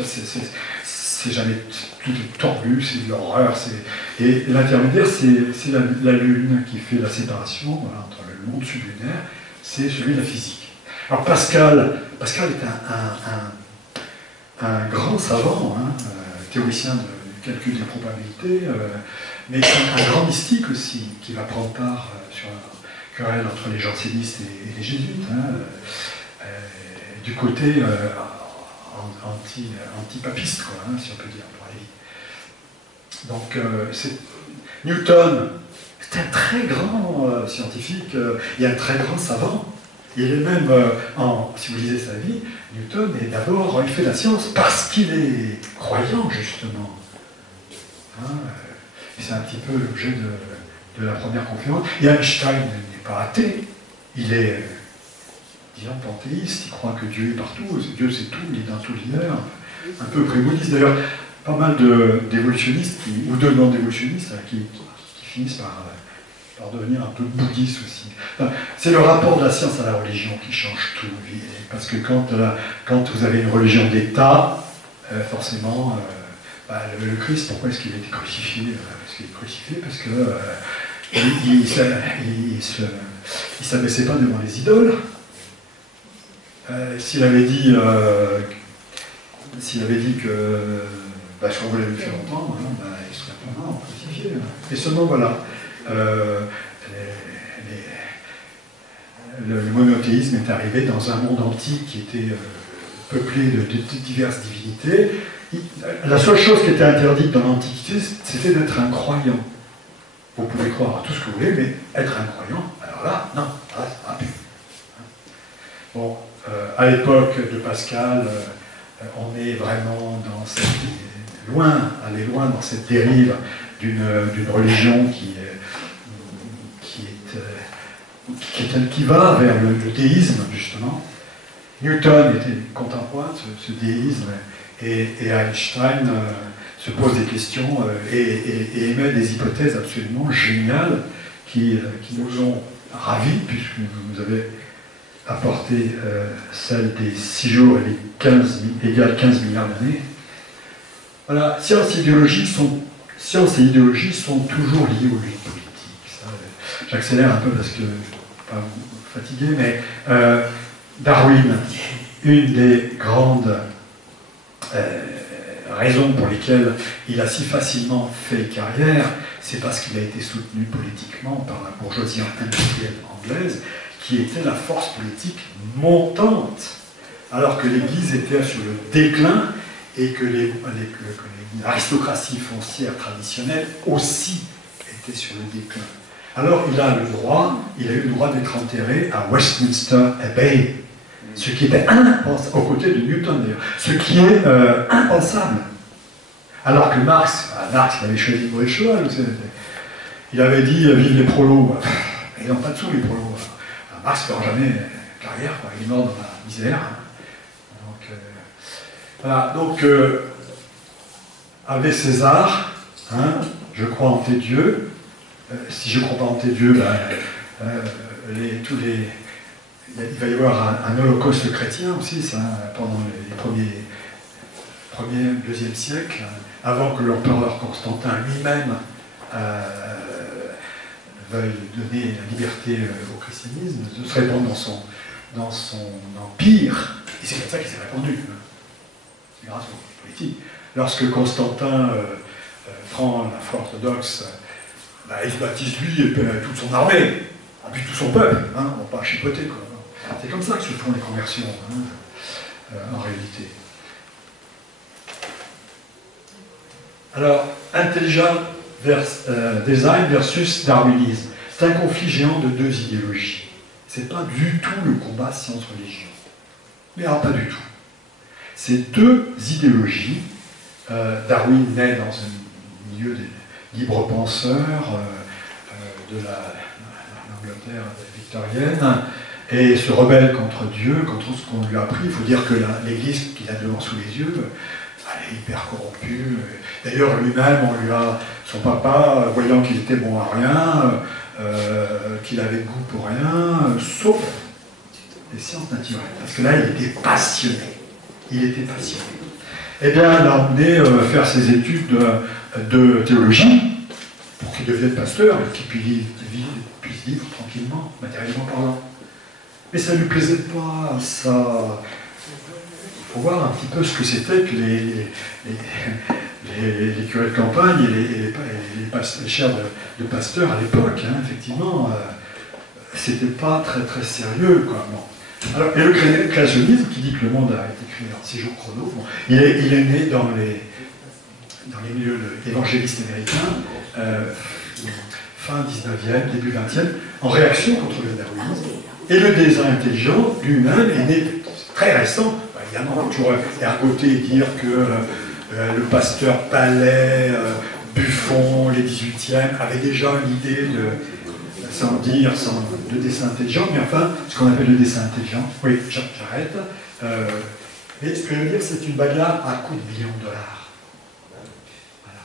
c'est jamais, tout est tordu, c'est de l'horreur, et l'intermédiaire c'est la Lune qui fait la séparation voilà, entre le monde sublunaire, c'est celui de la physique. Alors Pascal est un grand savant, hein, théoricien du calcul des probabilités, mais un grand mystique aussi, qui va prendre part sur la querelle entre les jansénistes et les jésuites, hein, du côté antipapiste, quoi, hein, si on peut dire, pour aller vite. Donc, Newton, c'est un très grand scientifique, il est un très grand savant. Il est même, si vous lisez sa vie, Newton est d'abord, il fait la science parce qu'il est croyant, justement. Hein, c'est un petit peu l'objet de la première conférence. Et Einstein n'est pas athée, il est, disons, panthéiste, il croit que Dieu est partout, Dieu c'est tout, il est dans tout l'univers, un peu prémoniste. D'ailleurs, pas mal d'évolutionnistes, ou de non-évolutionnistes, qui finissent par devenir un peu bouddhiste aussi. Enfin, c'est le rapport de la science à la religion qui change tout. Parce que quand vous avez une religion d'État, forcément, le Christ, pourquoi est-ce qu'il a été crucifié? Parce qu'il est crucifié parce que il s'abaissait pas devant les idoles. S'il avait dit que ce qu'on voulait lui faire longtemps, il serait pas mort, crucifié. Et seulement voilà. Le monothéisme est arrivé dans un monde antique qui était peuplé de diverses divinités. La seule chose qui était interdite dans l'Antiquité, c'était d'être un croyant. Vous pouvez croire à tout ce que vous voulez, mais être un croyant, alors là, non, ça n'a plus. Bon, à l'époque de Pascal, on est vraiment dans aller loin dans cette dérive d'une religion qui va vers le déisme, justement. Newton était contemporain de ce déisme, et Einstein se pose des questions et émet des hypothèses absolument géniales qui nous ont ravis, puisque vous nous avez apporté celle des 6 jours et les égale 15 milliards d'années. Voilà, science et idéologie sont toujours liées aux luttes politiques. J'accélère un peu parce que je ne veux pas vous fatiguer, mais Darwin, une des grandes raisons pour lesquelles il a si facilement fait carrière, c'est parce qu'il a été soutenu politiquement par la bourgeoisie industrielle anglaise, qui était la force politique montante, alors que l'Église était sur le déclin et que l'aristocratie foncière traditionnelle aussi était sur le déclin. Alors il a eu le droit d'être enterré à Westminster Abbey, ce qui était impensable, aux côtés de Newton d'ailleurs, ce qui est impensable. Alors que Marx il avait choisi le mauvais cheval, il avait dit vive les prolos. Ils n'ont pas de sous les prolos. Marx ne fera jamais carrière, quoi. Il est mort dans la misère. Voilà, donc avec César, hein, je crois en tes dieux. Si je ne crois pas en tes dieux, il va y avoir un holocauste chrétien aussi, ça, pendant les premiers, deuxième siècle, avant que l'empereur Constantin lui-même veuille donner la liberté au christianisme, de se répandre dans son empire. Et c'est comme ça qu'il s'est répandu. C'est grâce aux politiques. Lorsque Constantin prend la foi orthodoxe, il se baptise lui et toute son armée, et puis tout son peuple, hein, on ne va pas chipoter. C'est comme ça que se font les conversions, hein, en réalité. Alors, intelligent design versus darwinisme. C'est un conflit géant de deux idéologies. Ce n'est pas du tout le combat science-religion. Mais alors, pas du tout. C'est deux idéologies. Darwin naît dans un milieu des libres penseurs de l'Angleterre victorienne et se rebelle contre Dieu, contre ce qu'on lui a appris. Il faut dire que l'Église qu'il a devant sous les yeux, elle est hyper corrompue. D'ailleurs, lui-même, son papa, voyant qu'il était bon à rien, qu'il avait goût pour rien, sauf les sciences naturelles. Parce que là, il était passionné. Eh bien, il l'a emmené faire ses études de théologie pour qu'il devienne pasteur et qu'il puisse vivre tranquillement, matériellement parlant. Mais ça ne lui plaisait pas, ça. Il faut voir un petit peu ce que c'était que les curés de campagne et les chers de pasteurs à l'époque, hein, effectivement, c'était pas très très sérieux, quoi. Bon. Alors, et le créationnisme, qui dit que le monde a été créé en 6 jours chrono, bon, il est né dans les milieux évangélistes américains, fin 19e, début 20e, en réaction contre le darwinisme. Et le design intelligent lui-même est né très récent. Évidemment, toujours ergoter et dire que le pasteur Palais, Buffon, les 18e, avaient déjà une idée de dessin intelligent, mais enfin, ce qu'on appelle le dessin intelligent, oui, j'arrête. Mais ce que je veux dire, c'est une bagarre à coups de millions de dollars. Voilà.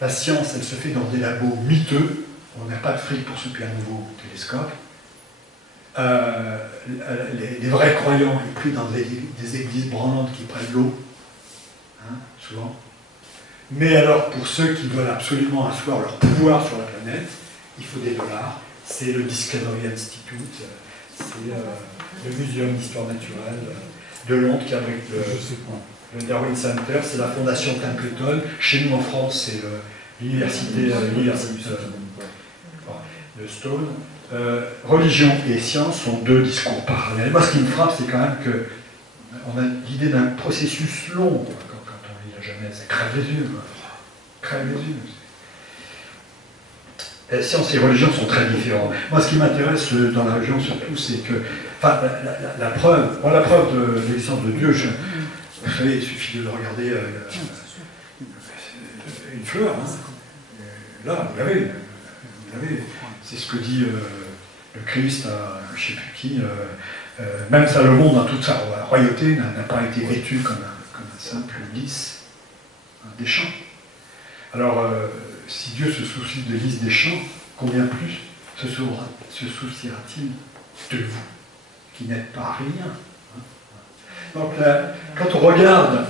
La science, elle se fait dans des labos miteux, on n'a pas de fric pour se payer un nouveau télescope. Les vrais croyants sont pris dans des églises branlantes qui prennent l'eau, hein, souvent. Mais alors, pour ceux qui veulent absolument asseoir leur pouvoir sur la planète, il faut des dollars. C'est le Discovery Institute, c'est le Muséum d'Histoire Naturelle de Londres qui abrite le Darwin Center, c'est la Fondation Templeton. Chez nous en France, c'est l'université de Stone. Religion et science sont deux discours parallèles. Moi, ce qui me frappe, c'est quand même qu'on a l'idée d'un processus long. Quand on lit la Genèse, ça crève les yeux. Crève les yeux. Science et religion sont très différents. Moi, ce qui m'intéresse dans la religion surtout, c'est que, enfin, la preuve de l'existence de Dieu, vous savez, il suffit de regarder une fleur. Hein. Là, vous l'avez. C'est ce que dit le Christ à je ne sais plus qui. Même Salomon, dans toute sa royauté, n'a pas été vêtu comme un simple lys des champs. Alors, si Dieu se soucie de lys des champs, combien plus se souciera-t-il de vous, qui n'êtes pas rien. Donc, quand on regarde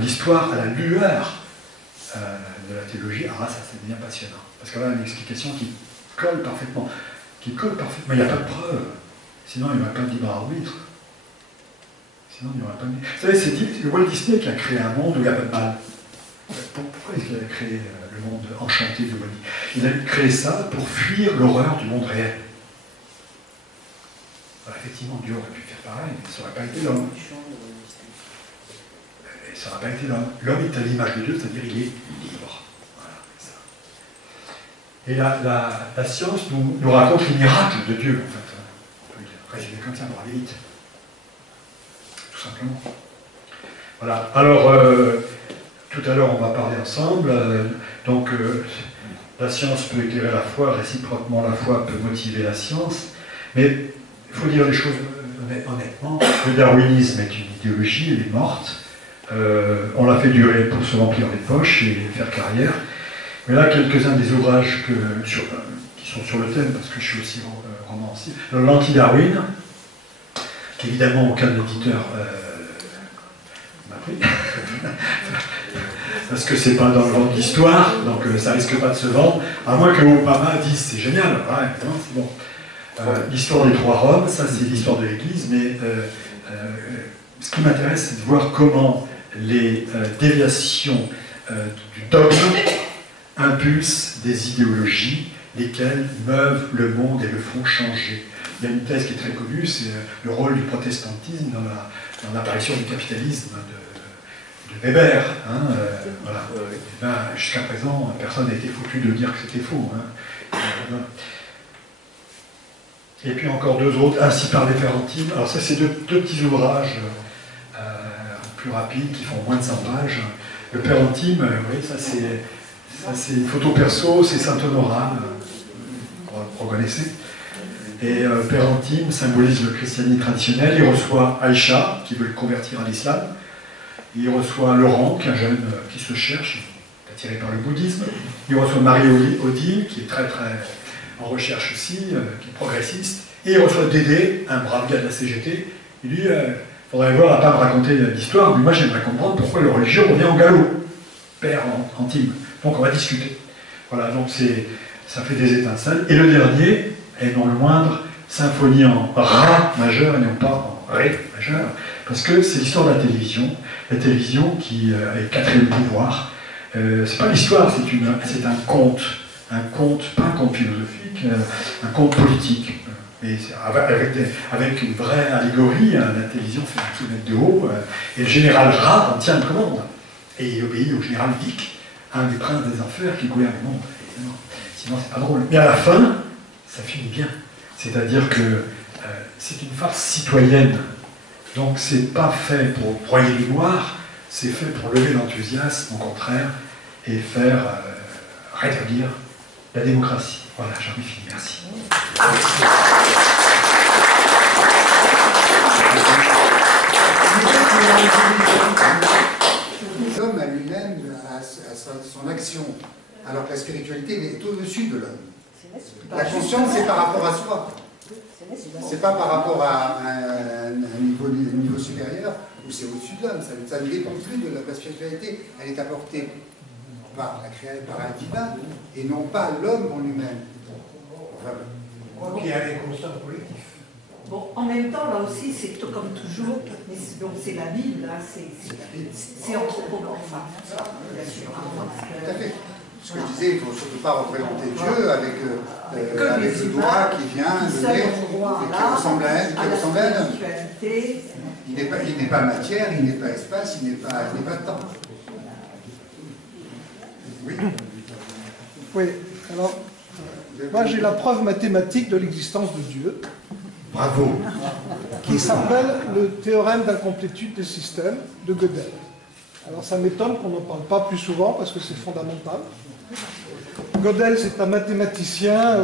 l'histoire à la lueur de la théologie, ça devient passionnant. Parce qu'on a une explication qui colle parfaitement. Il n'y a pas de preuve. Sinon, il n'y aurait pas de libre arbitre. Vous savez, c'est Walt Disney qui a créé un monde où il n'y a pas de mal. Pourquoi pourquoi est-ce qu'il a créé le monde enchanté de Wally? Il a créé ça pour fuir l'horreur du monde réel. Alors, effectivement, Dieu aurait pu faire pareil, mais ça n'aurait pas été l'homme. Et ça n'aurait pas été l'homme. L'homme est à l'image de Dieu, c'est-à-dire il est libre. Voilà, ça. Et la science nous raconte les miracles de Dieu, en fait. On peut le résumer comme ça pour aller vite. Tout simplement. Voilà. Alors, tout à l'heure, on va parler ensemble. Donc, la science peut éclairer la foi, réciproquement, la foi peut motiver la science. Mais il faut dire les choses honnêtement. Le darwinisme est une idéologie, elle est morte. On l'a fait durer pour se remplir les poches et faire carrière. Mais là, quelques-uns des ouvrages qui sont sur le thème, parce que je suis aussi romancier. L'anti-Darwin, qu'évidemment aucun éditeur m'a pris. Parce que c'est pas dans le vent d'histoire, donc ça risque pas de se vendre, à moins que Obama dise c'est génial, ouais, c'est bon. L'histoire des trois Roms, ça c'est l'histoire de l'Église, mais ce qui m'intéresse, c'est de voir comment les déviations du dogme impulsent des idéologies, lesquelles meuvent le monde et le font changer. Il y a une thèse qui est très connue, c'est le rôle du protestantisme dans l'apparition du capitalisme de Weber. Hein, voilà. Ben, jusqu'à présent, personne n'a été foutu de dire que c'était faux. Hein. Et puis encore deux autres, Ainsi parlait Pérantine. Alors ça, c'est deux petits ouvrages plus rapides, qui font moins de 100 pages. Le Pérantine, oui, ça c'est une photo perso, c'est Saint-Honorat, vous reconnaissez. Et Pérantine symbolise le christianisme traditionnel. Il reçoit Aïcha, qui veut le convertir à l'islam. Il reçoit Laurent, qui est un jeune qui se cherche, attiré par le bouddhisme. Il reçoit Marie-Odile, qui est très en recherche aussi, qui est progressiste. Et il reçoit Dédé, un brave gars de la CGT. Il dit, faudrait voir, à pas me raconter l'histoire, mais moi j'aimerais comprendre pourquoi le religieux revient au galop. Père Antime. Donc on va discuter. Voilà, donc ça fait des étincelles. Et le dernier, et non le moindre, symphonie en Ra majeur et non pas en Ré majeur, parce que c'est l'histoire de la télévision qui est le quatrième pouvoir. C'est pas l'histoire, c'est un conte, pas un conte philosophique, un conte politique. Et avec une vraie allégorie, la télévision fait 1 kilomètre de haut, et le général Ra en tient le commande. Et il obéit au général Vic, un des princes des enfers qui gouverne le monde. Sinon, c'est pas drôle. Mais à la fin, ça finit bien. C'est-à-dire que c'est une farce citoyenne. Donc, c'est pas fait pour broyer les noirs, c'est fait pour lever l'enthousiasme, au contraire, et faire rétablir la démocratie. Voilà, j'en ai fini. Merci. L'homme à lui-même, à son action, alors que la spiritualité est au-dessus de l'homme. La conscience, c'est par rapport à soi. C'est pas par rapport à un niveau supérieur où c'est au-dessus de l'homme. Ça ne dépend plus de la spiritualité. Elle est apportée par un divin et non pas l'homme en lui-même. Quoi qu'il y ait un inconscient collectif. Bon, en même temps, là aussi, c'est comme toujours, mais c'est la Bible, là, c'est anthropomorphe, bien sûr. Tout à fait. Ce que je disais, il ne faut surtout pas représenter Dieu avec le doigt qui vient, le nez, qui ressemble à un homme. Il n'est pas matière, il n'est pas espace, il n'est pas temps. Oui. Oui, alors, moi j'ai la preuve mathématique de l'existence de Dieu. Bravo. Qui s'appelle le théorème d'incomplétude des systèmes de Gödel. Alors ça m'étonne qu'on n'en parle pas plus souvent parce que c'est fondamental. Gödel, c'est un mathématicien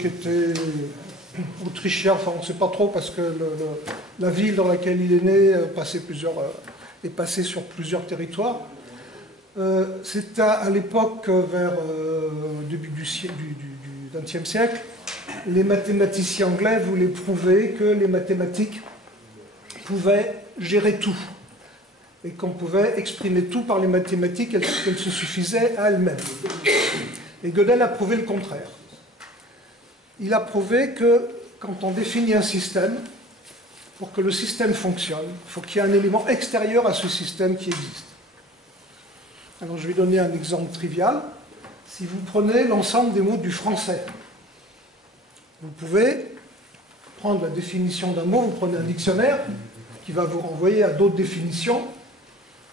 qui était autrichien, enfin on ne sait pas trop parce que la ville dans laquelle il est né est passée sur plusieurs territoires. C'était à l'époque, vers début du XXe siècle, les mathématiciens anglais voulaient prouver que les mathématiques pouvaient gérer tout et qu'on pouvait exprimer tout par les mathématiques, qu'elles se suffisaient à elles-mêmes. Et Gödel a prouvé le contraire. Il a prouvé que quand on définit un système, pour que le système fonctionne, il faut qu'il y ait un élément extérieur à ce système qui existe. Alors je vais donner un exemple trivial. Si vous prenez l'ensemble des mots du français, vous pouvez prendre la définition d'un mot, vous prenez un dictionnaire qui va vous renvoyer à d'autres définitions.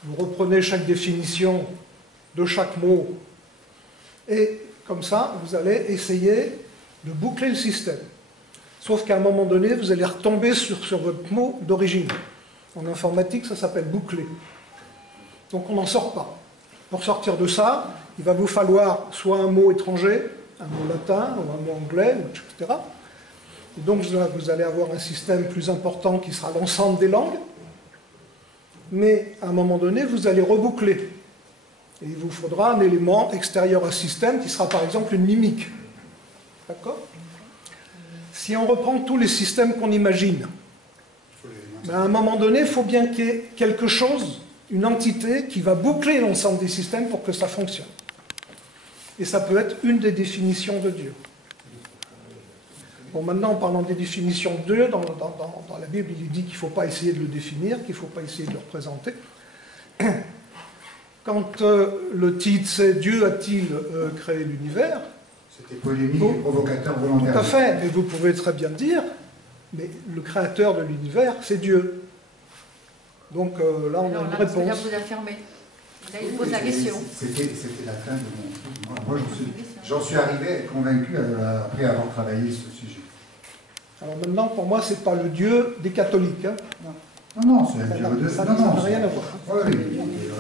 Vous reprenez chaque définition de chaque mot et comme ça, vous allez essayer de boucler le système. Sauf qu'à un moment donné, vous allez retomber sur votre mot d'origine. En informatique, ça s'appelle boucler. Donc on n'en sort pas. Pour sortir de ça, il va vous falloir soit un mot étranger, un mot latin ou un mot anglais, etc. Et donc vous allez avoir un système plus important qui sera l'ensemble des langues. Mais à un moment donné, vous allez reboucler. Et il vous faudra un élément extérieur à ce système qui sera par exemple une mimique. D'accord ? Si on reprend tous les systèmes qu'on imagine, à un moment donné, il faut bien qu'il y ait quelque chose, une entité qui va boucler l'ensemble des systèmes pour que ça fonctionne. Et ça peut être une des définitions de Dieu. Bon, maintenant, en parlant des définitions de Dieu, dans la Bible, il est dit qu'il ne faut pas essayer de le définir, qu'il ne faut pas essayer de le représenter. Quand le titre c'est « Dieu a-t-il créé l'univers ?» C'était polémique et provocateur volontaire. Tout à fait, mais vous pouvez très bien dire, mais le créateur de l'univers, c'est Dieu. Donc là, on a une réponse. C'est-à-dire que vous affirmez. Là, il pose la question. C'était la fin de mon... Moi, j'en suis arrivé convaincu après avoir travaillé ce sujet. Alors maintenant, pour moi, c'est pas le Dieu des catholiques. Hein. Non, c'est un Dieu de... Ça n'a rien à voir. Oui,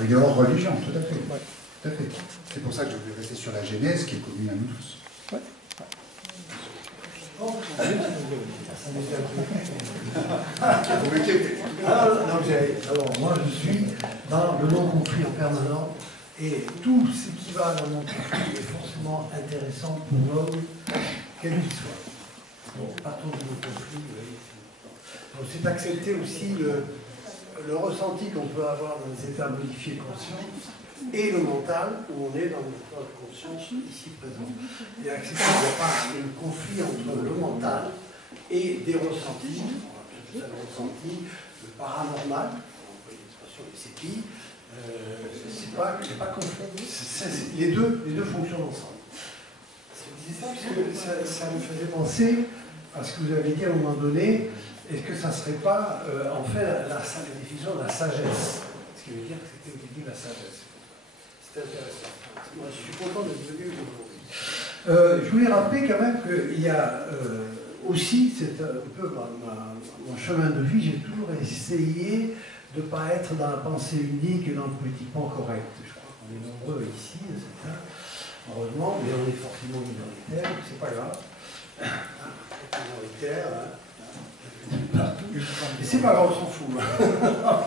il est hors religion, tout à fait. Ouais. Tout à fait. C'est pour ça que je voulais rester sur la Genèse, qui est commune à nous tous. Ouais. Alors, moi, je suis dans le non-conflit en permanence, et tout ce qui va dans le non-conflit est forcément intéressant pour l'homme, quel qu'il soit. Bon, partons du non-conflit. Donc, c'est accepter aussi le ressenti qu'on peut avoir dans les états modifiés de conscience et le mental, où on est dans notre conscience ici présent. Et accepter qu'il n'y a pas un conflit entre le mental et des ressentis, on va appeler ça le ressenti, le paranormal, on peut l'expression des sépis, il n'y a pas conflit. Les deux fonctionnent ensemble. Je disais ça parce que ça me faisait penser à ce que vous avez dit à un moment donné. Est-ce que ça ne serait pas, en fait, la définition de la sagesse? Ce qui veut dire que c'était au début la sagesse. C'est intéressant. Moi, je suis content d'être venu aujourd'hui. Je voulais rappeler quand même qu'il y a aussi, c'est un peu mon chemin de vie, j'ai toujours essayé de ne pas être dans la pensée unique et dans le politiquement correct. Je crois qu'on est nombreux ici, certains, heureusement, mais on est forcément minoritaire, c'est pas grave. Minoritaire, hein. Et c'est pas grave, on s'en fout.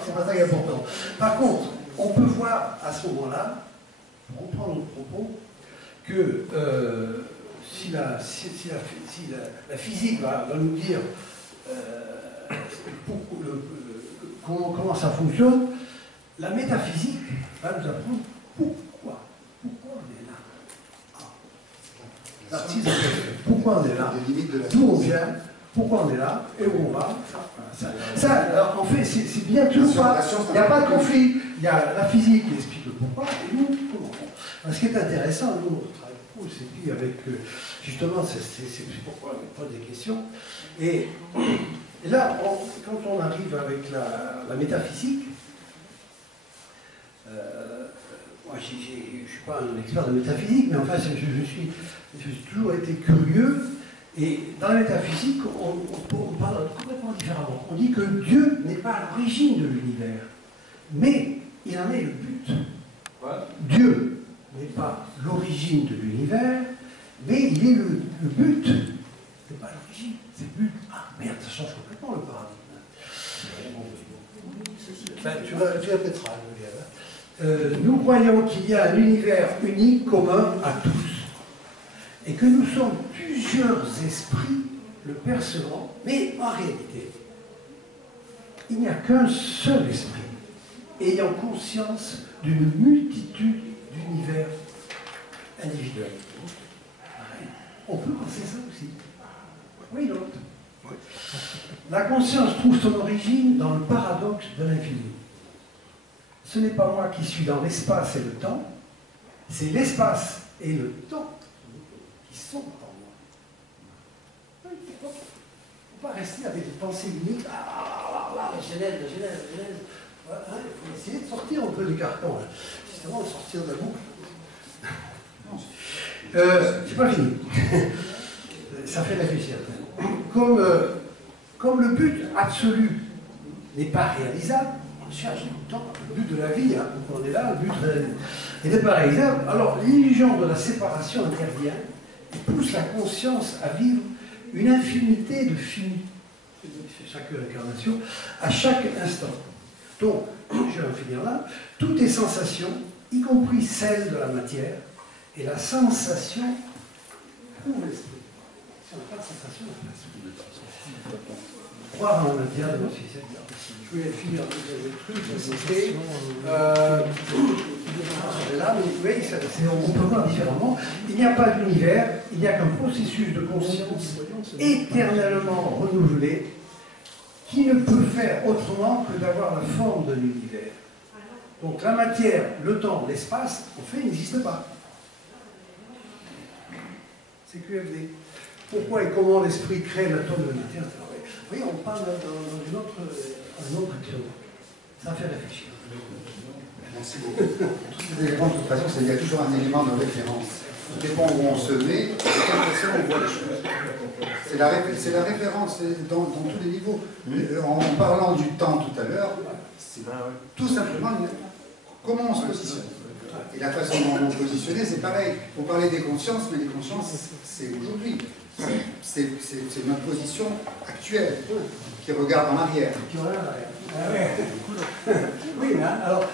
C'est pas ça qui est important. Par contre, on peut voir à ce moment-là, pour reprendre notre propos, que si la physique va nous dire comment ça fonctionne, la métaphysique va nous apprendre pourquoi on est là. L'artiste, pourquoi on est là, d'où on vient, pourquoi on est là et où on va. Ça alors, en fait, c'est bien tout ça. Il n'y a pas de conflit. Il y a la physique qui explique le pourquoi et nous, comment. Alors, ce qui est intéressant, nous, on travaille beaucoup, c'est puis avec, justement, c'est pourquoi on pose des questions. Et là, quand on arrive avec la métaphysique, moi, je ne suis pas un expert de métaphysique, mais enfin, j'ai toujours été curieux. Et dans la métaphysique, on parle complètement différemment. On dit que Dieu n'est pas à l'origine de l'univers, mais il en est le but. Dieu n'est pas l'origine de l'univers, mais il est le but. C'est pas l'origine, c'est le but. Ah merde, ça change complètement le paradigme. Tu répéteras, Juliette. Nous croyons qu'il y a un univers unique commun à tous. Et que nous sommes plusieurs esprits le percevant, mais en réalité, il n'y a qu'un seul esprit, ayant conscience d'une multitude d'univers individuels. On peut penser ça aussi. Oui, l'autre. La conscience trouve son origine dans le paradoxe de l'infini. ce n'est pas moi qui suis dans l'espace et le temps, c'est l'espace et le temps qui sont en moi. Il ne faut pas rester avec des pensées limites. La Genèse. Voilà, hein, il faut essayer de sortir un peu du carton, là. Justement, de sortir de la boucle. C'est pas fini. Ça fait réfléchir. Comme le but absolu n'est pas réalisable, on cherche tout le temps le but de la vie, hein, on est là, le but n'est pas réalisable, alors l'illusion de la séparation intervient et pousse la conscience à vivre une infinité de finis, chaque incarnation, à chaque instant. Donc, je vais en finir là, toutes les sensations, y compris celles de la matière, et la sensation prouve l'esprit. Si on n'a pas de sensation, on n'a pas d'esprit. Croire en la matière, je vais finir avec le truc, c'était là, mais oui, on peut voir différemment. Il n'y a pas d'univers, il n'y a qu'un processus de conscience éternellement renouvelé qui ne peut faire autrement que d'avoir la forme de l'univers. Donc la matière, le temps, l'espace, en fait, n'existent pas. C'est QFD. Pourquoi et comment l'esprit crée l'atome de la matière? Vous voyez, on parle dans un autre action. Ça fait réfléchir. Merci beaucoup. Tous ces éléments, de toute façon, il y a toujours un élément de référence. Tout dépend où on se met, de quelle façon on voit les choses. C'est la référence dans tous les niveaux. En parlant du temps tout à l'heure, c'est tout simplement comment on se positionne. Et la façon dont on est positionné, c'est pareil. Vous parlez des consciences, mais les consciences, c'est aujourd'hui. C'est notre position actuelle qui regarde en arrière. Qui regarde en arrière. Ah ouais. Oui, mais alors,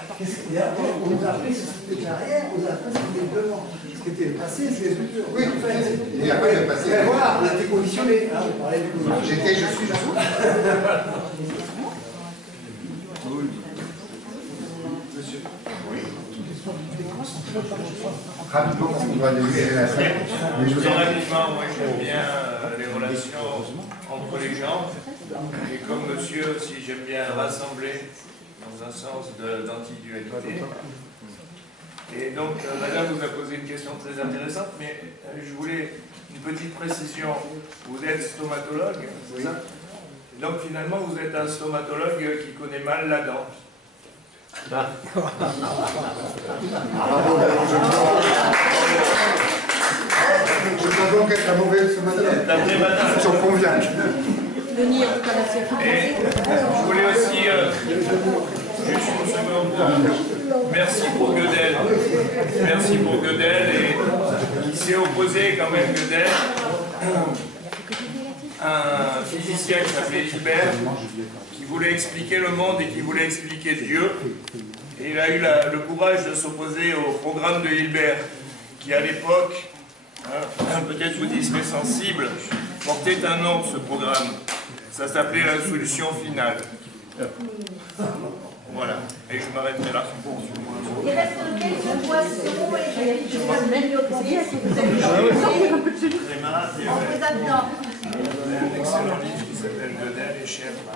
on nous a appris ce qui était l'arrière, on nous a appris ce qui était devant. Ce qui était le passé, c'est le futur. Oui, il n'y a pas de passé. Voilà, on a été conditionnés. Hein, on parlait des conditions. J'étais, je suis, je suis. Monsieur. Oui. Rapidement, parce qu'on doit libérer la salle. Mais je vous en prie. Rapidement, moi j'aime bien les relations entre les gens. Et comme monsieur aussi, j'aime bien rassembler dans un sens d'antidualité. Et donc, madame vous a posé une question très intéressante, mais je voulais une petite précision. Vous êtes stomatologue, c'est ça? Donc finalement, vous êtes un stomatologue qui connaît mal la dent. Je dois donc être un mauvais stomatologue. J'en conviens. Le nid en tout cas, Et je voulais aussi, juste une seconde, merci pour Gödel. Merci pour Gödel, et il s'est opposé quand même, Gödel, un physicien qui s'appelait Hilbert, qui voulait expliquer le monde et qui voulait expliquer Dieu. Et il a eu le courage de s'opposer au programme de Hilbert, qui à l'époque, peut-être vous y serez sensible, portait un nom, ce programme. Ça s'appelait la solution finale. Voilà. Et je m'arrêterai là. Il reste quelques poissons et j'ai On vous a dedans. Un excellent livre qui s'appelle Gödel et Scherba.